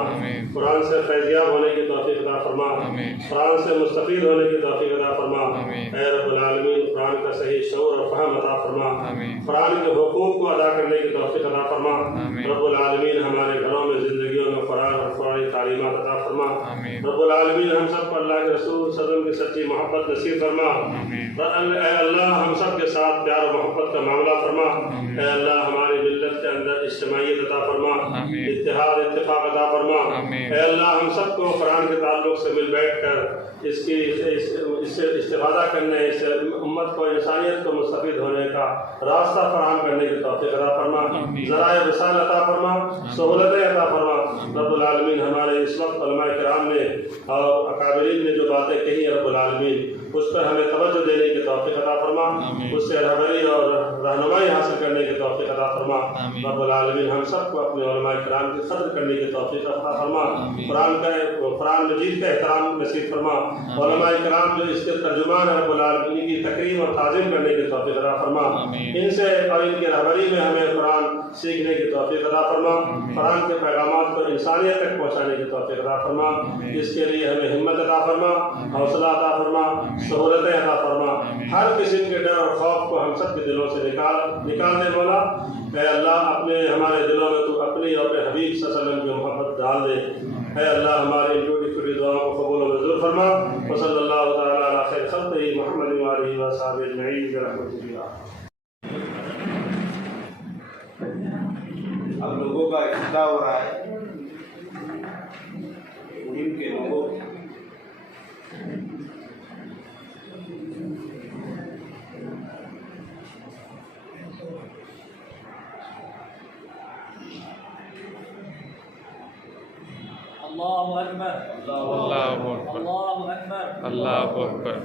قرآن سے فیضیاب ہونے کی توفیق عطا فرما. قرآن سے مستفید ہونے کی توفیق عطا فرما. اے رب العالمین قرآن کا صحیح شعور اور فہم عطا فرما. قرآن کے حقوق کو ادا کرنے کی توفیق عطا فرما. رب العالمین ہمارے گھروں میں زندگیوں میں قرآن اور قرآنی تعلیمات عطا فرما. فرما. رب العالمین ہم سب کو اللہ کے رسول صلی اللہ علیہ وسلم کی سچی محبت نصیب فرما. اے اللہ ہم سب کے ساتھ پیار و محبت کا معاملہ فرما. اے اللہ ہماری ملت کے اندر اجتماعیت عطا فرما, اتحاد اتفاق عطا فرما. اے اللہ ہم سب کو قرآن کے تعلق سے مل بیٹھ کر اس سے استفادہ کرنے, اس امت کو, انسانیت کو مستفید ہونے کا راستہ فراہم کرنے کی توفیق عطا فرما. ذرائع وصال عطا فرما, سہولتیں عطا فرما. رب العالمین ہمارے اس وقت علماء کرام نے اور اکابرین نے جو باتیں کہی رب العالمین اس پر ہمیں توجہ دینے کی توفیق عطا فرما, اس سے رہبری اور رہنمائی حاصل کرنے کی توفیق عطا فرما. رب العالمین ہم سب کو اپنے علماء کرام کی قدر کرنے کی توفیق عطا فرما. قرآن مجید کا احترام نصیب فرما. علماء کرام جو اس کے ترجمان رب العالمین کی تکریم اور تعظیم کرنے کی توفیق عطا فرما. ان سے اور ان کی رہبری میں ہمیں قرآن سیکھنے کی توفیق عطا فرما. قرآن کے پیغامات کو انسانیت تک پہنچانے کی توفیق عطا فرما. اس کے لیے ہمیں ہمت عطا فرما, حوصلہ عطا فرما, سہولتیں عطا فرما. ہر قسم کے ڈر اور خوف کو ہم سب کے دلوں سے نکال دے مولا. اے اللہ ہمارے دلوں میں تو اپنی اور اپنے حبیب صلی اللہ علیہ وسلم کی محبت ڈال دے. اے اللہ ہماری چھوٹی چھوٹی دعاؤں کو قبول و منظور فرما. وصلی اللہ تعالی علی خیر خلقہ محمد وآلہ وصحبہ اجمعین برحمتہ اللہ. اب لوگوں کا افتتاح ہو رہا ہے. مہم کے لوگوں اللہ اکبر, اللہ اکبر, اللہ اکبر.